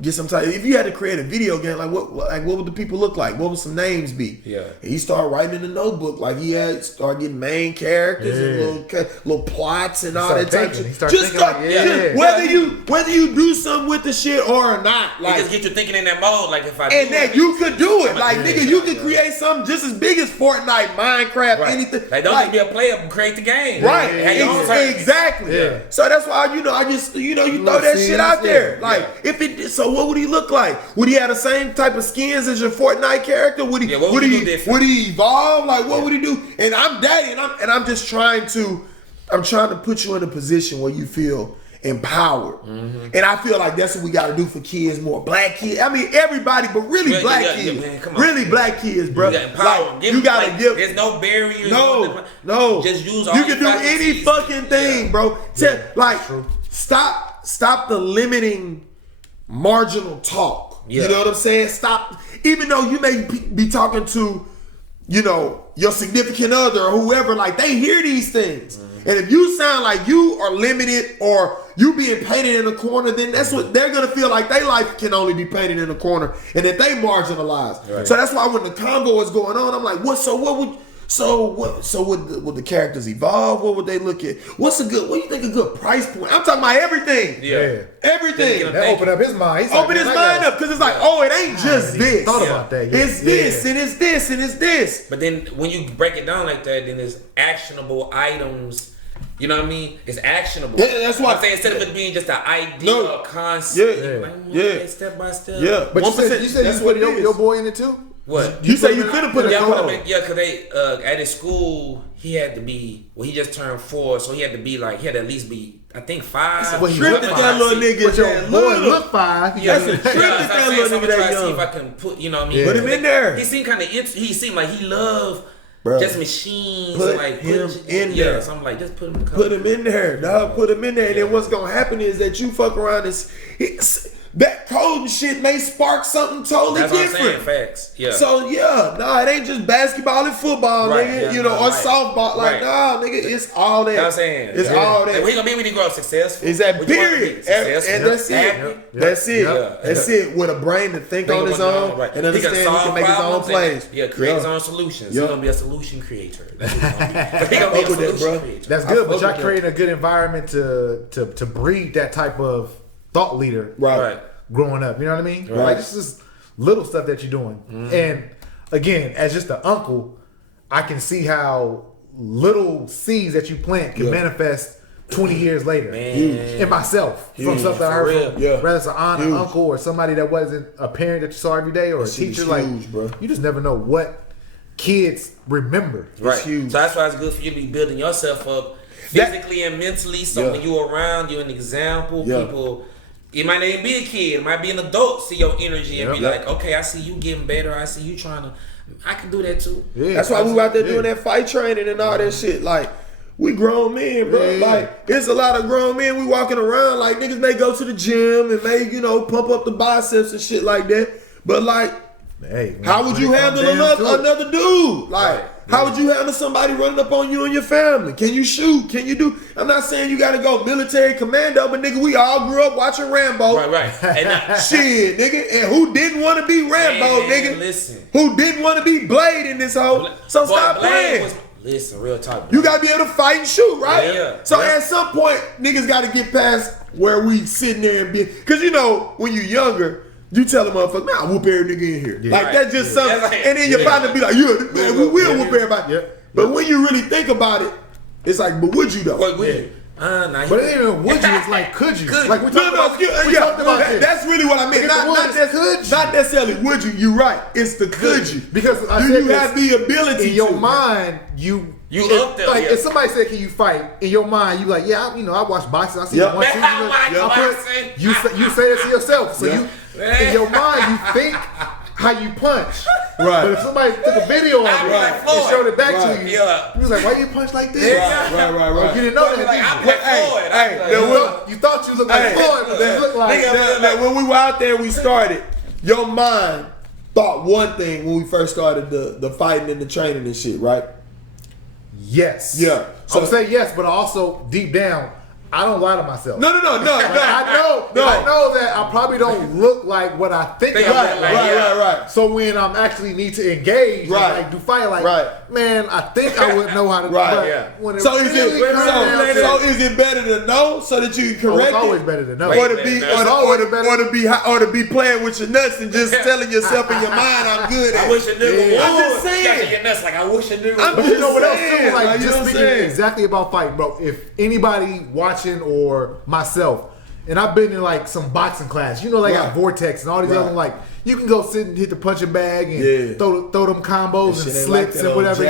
get some type? If you had to create a video game, what would the people look like? What would some names be? Yeah. And he started writing in the notebook, like he had started getting main characters and little plots and all that type of shit. Whether you do something with the shit or not, like just get you thinking in that mode, like if I and that you could do it, like nigga, you could create something just as big as Fortnite, Minecraft, anything. Like don't just be a player, create the game, right? Exactly. Yeah. So that's why I just you throw that shit out there, like if it so. So what would he look like? Would he have the same type of skins as your Fortnite character? Would he? What would he do different? Would he evolve? Like what would he do? And I'm daddy, and I'm just trying to put you in a position where you feel empowered. And I feel like that's what we got to do for kids more. Black kids. I mean, everybody, but really black kids. Man, come on, really black kids, bro. You gotta give. There's no barriers. No. Just use all you can do any fucking thing, bro. Stop the limiting marginal talk. You know what I'm saying? Stop. Even though you may be talking to, your significant other or whoever, like they hear these things. And if you sound like you are limited or you being painted in a corner, then that's what they're gonna feel like. Their life can only be painted in a corner, and that they marginalized. Right. So that's why when the convo is going on, I'm like, what would the characters evolve? What would they look at? What do you think a good price point? I'm talking about everything. Yeah. Everything. That opened up his mind. Open his mind up, because it's like, it ain't just this. Thought about that. It's this and it's this and it's this. But then when you break it down like that, then there's actionable items. You know what I mean? It's actionable. Yeah, that's why I'm saying, instead of it being just an idea or concept, step by step. Yeah, but you said you put your boy in it too. What? You say you could have put it in. Yeah, because they at his school he had to be. Well, he just turned 4, so he had to be like, he had to at least be, I think 5. What tripped that little nigga? But your boy look 5. That's a trip that little nigga that young. See if I can put, you know what I mean? Put him in there. He seemed kind of. He seemed like he loved. Bro, just machines, put like him in there. So I'm like, just put him in the Put him in there, dog. Put him in there. And then what's gonna happen is that you fuck around that code and shit may spark something totally different. That's what I'm saying. Facts. Yeah. So it ain't just basketball and football, nigga. Or softball. Like, nah, nigga, it's all that. I'm saying. It's all that. Like, what you gonna be when you grow up? Successful. Is that period? And that's it. That's it. That's it. With a brain to think on his own and understand he can make his own plays. Yeah, create his own solutions. He's gonna be a solution creator. That's what he's gonna be. He gonna be a solution creator. That's good, but y'all creating a good environment to breed that type of thought leader. Right. Growing up, you know what I mean? Right. Like, this is little stuff that you're doing. And again, as just an uncle, I can see how little seeds that you plant can manifest 20 years later. In myself, from something I heard from, whether it's an aunt, an uncle, or somebody that wasn't a parent that you saw every day, or a teacher. Bro. You just never know what kids remember. Right. It's huge. So that's why it's good for you to be building yourself up physically and mentally. So when you're around, you're an example. People. It might not even be a kid. It might be an adult. See your energy and be like, okay, I see you getting better. I see you trying to. I can do that too. Yeah, that's why we out there doing that fight training and all that shit. Like, we grown men, bro. Like, it's a lot of grown men. We walking around like niggas may go to the gym and may pump up the biceps and shit like that. But like, how would you handle another dude? Like. How would you handle somebody running up on you and your family? Can you shoot? Can you do? I'm not saying you got to go military commando, but nigga, we all grew up watching Rambo. Right. And shit, nigga. And who didn't want to be Rambo, nigga? Listen. Who didn't want to be Blade in this whole? So stop playing. Listen, real talk. You got to be able to fight and shoot, right? Yeah. So at some point, niggas got to get past where we sitting there and be. Because when you're younger, you tell a motherfucker, man, I'll whoop every nigga in here. Like, that's just something. And then your partner be like, man, we will whoop everybody. But when you really think about it, it's like, but would you though? What would you? But it ain't even would you, it's like, could you? Like, we talking about that's really what I meant. Not necessarily would you. You're right. It's the could you. Because do you have the ability in your mind, you up there. Like, if somebody said, can you fight? In your mind, you like, I watch boxing. I see 1, 2. You say that to yourself. So in your mind, you think how you punch. Right. But if somebody took a video of it and showed it back to you, you was like, why you punch like this? Right. You didn't know that. You thought you looked like Floyd, but you looked like when we were out there, we started. Your mind thought one thing when we first started the fighting and the training and shit, right? Yes. Yeah. So I'm saying yes, but also deep down, I don't lie to myself. No. I know that I probably don't look like what I think I look like. Right. So when I'm actually need to engage, do fight, man, I think I would know how to do it. So is it better to know so that you can correct it? It's always better to know. Or to be playing with your nuts and just telling yourself in your mind, I'm good at it. I wish a nigga would. I'm just saying. Your nuts, like, I wish a nigga would. But you know what else too? Like, just speaking exactly about fighting, bro. If anybody watching or myself, and I've been in like some boxing class. You know, they got Vortex and all these other like you can go sit and hit the punching bag and throw them combos and slips and whatever.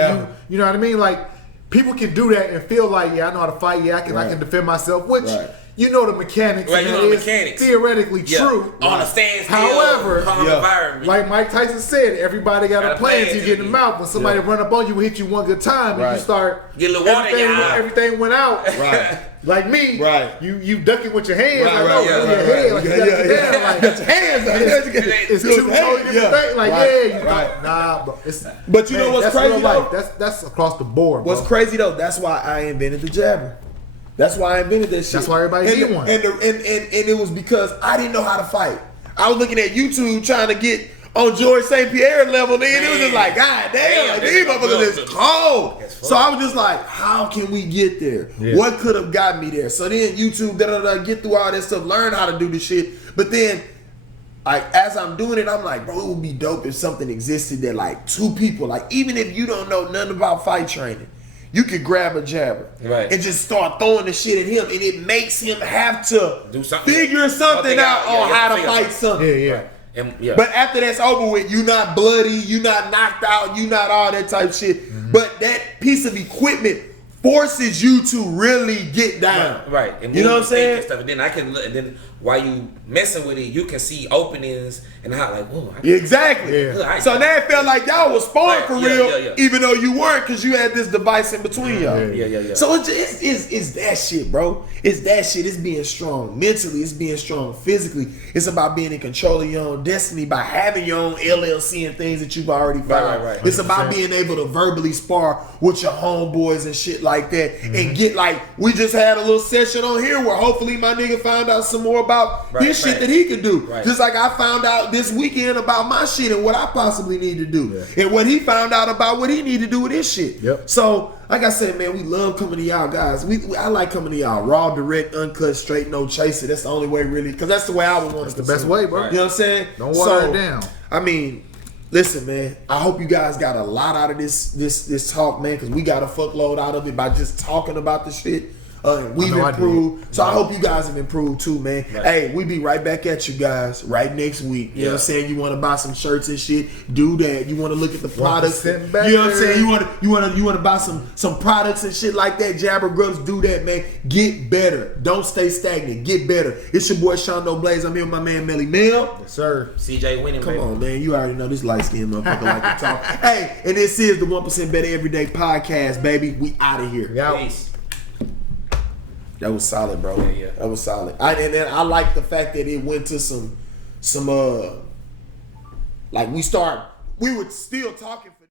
You know what I mean? Like people can do that and feel like I know how to fight. I can defend myself. Which you know the mechanics. Right, and it is theoretically true. On the standstill. However, environment. like Mike Tyson said, everybody got a plan till you get in the mouth. When somebody run up on you and hit you one good time, and you start get a little water everything went out. Like me, you ducking with your hands, your head, like you gotta get down, like your hands. It's too totally different thing. Like nah, bro. But you know what's crazy though? That's across the board. What's crazy though? That's why I invented the jabber. That's why I invented that shit. That's why everybody did one. And it was because I didn't know how to fight. I was looking at YouTube trying to get on George St. Pierre level, and it was just like, God damn, like these motherfuckers is cold. So I was just like, how can we get there? What could have got me there? So then YouTube, get through all that stuff, learn how to do the shit. But then, like as I'm doing it, I'm like, bro, it would be dope if something existed that like two people, like even if you don't know nothing about fight training, you could grab a jabber and just start throwing the shit at him, and it makes him have to do something, figure something out on how to fight something. But after that's over with, you not bloody, you not knocked out, you not all that type shit. But that piece of equipment forces you to really get down. And you know what I'm saying? And stuff. And then and then while you messing with it, you can see openings and how like, whoa. Exactly. So now it felt like y'all was sparring for real, even though you weren't, because you had this device in between y'all. So it's that shit, bro. It's that shit. It's being strong mentally. It's being strong physically. It's about being in control of your own destiny by having your own LLC and things that you've already found. It's about being able to verbally spar with your homeboys and shit like that, and get like we just had a little session on here where hopefully my nigga found out some more about his shit that he could do. Just like I found out this weekend about my shit and what I possibly need to do, and what he found out about what he need to do with his shit. So like I said, man, we love coming to y'all guys. I like coming to y'all raw, direct, uncut, straight, no chaser. That's the only way, really, because that's the way I would want it. That's the best way, bro. You know what I'm saying? Don't water it down. I mean, listen, man, I hope you guys got a lot out of this talk, man, because we got a fuckload out of it by just talking about the shit. We've improved. So I hope you guys have improved too, man. Hey, we be right back at you guys right next week. You know what I'm saying? You want to buy some shirts and shit, do that. You want to look at the products. You know what I'm saying? You want to buy some products and shit like that. Jabber Brothers, do that, man. Get better. Don't stay stagnant. Get better. It's your boy Shondo Blaze. I'm here with my man Melly Mel. Yes, sir. CJ Winning, Come on, man. You already know this light-skinned motherfucker like to talk. Hey, and this is the 1% Better Everyday podcast, baby. We out of here. Peace. That was solid, bro. That was solid. And then I like the fact that it went to some like we were still talking for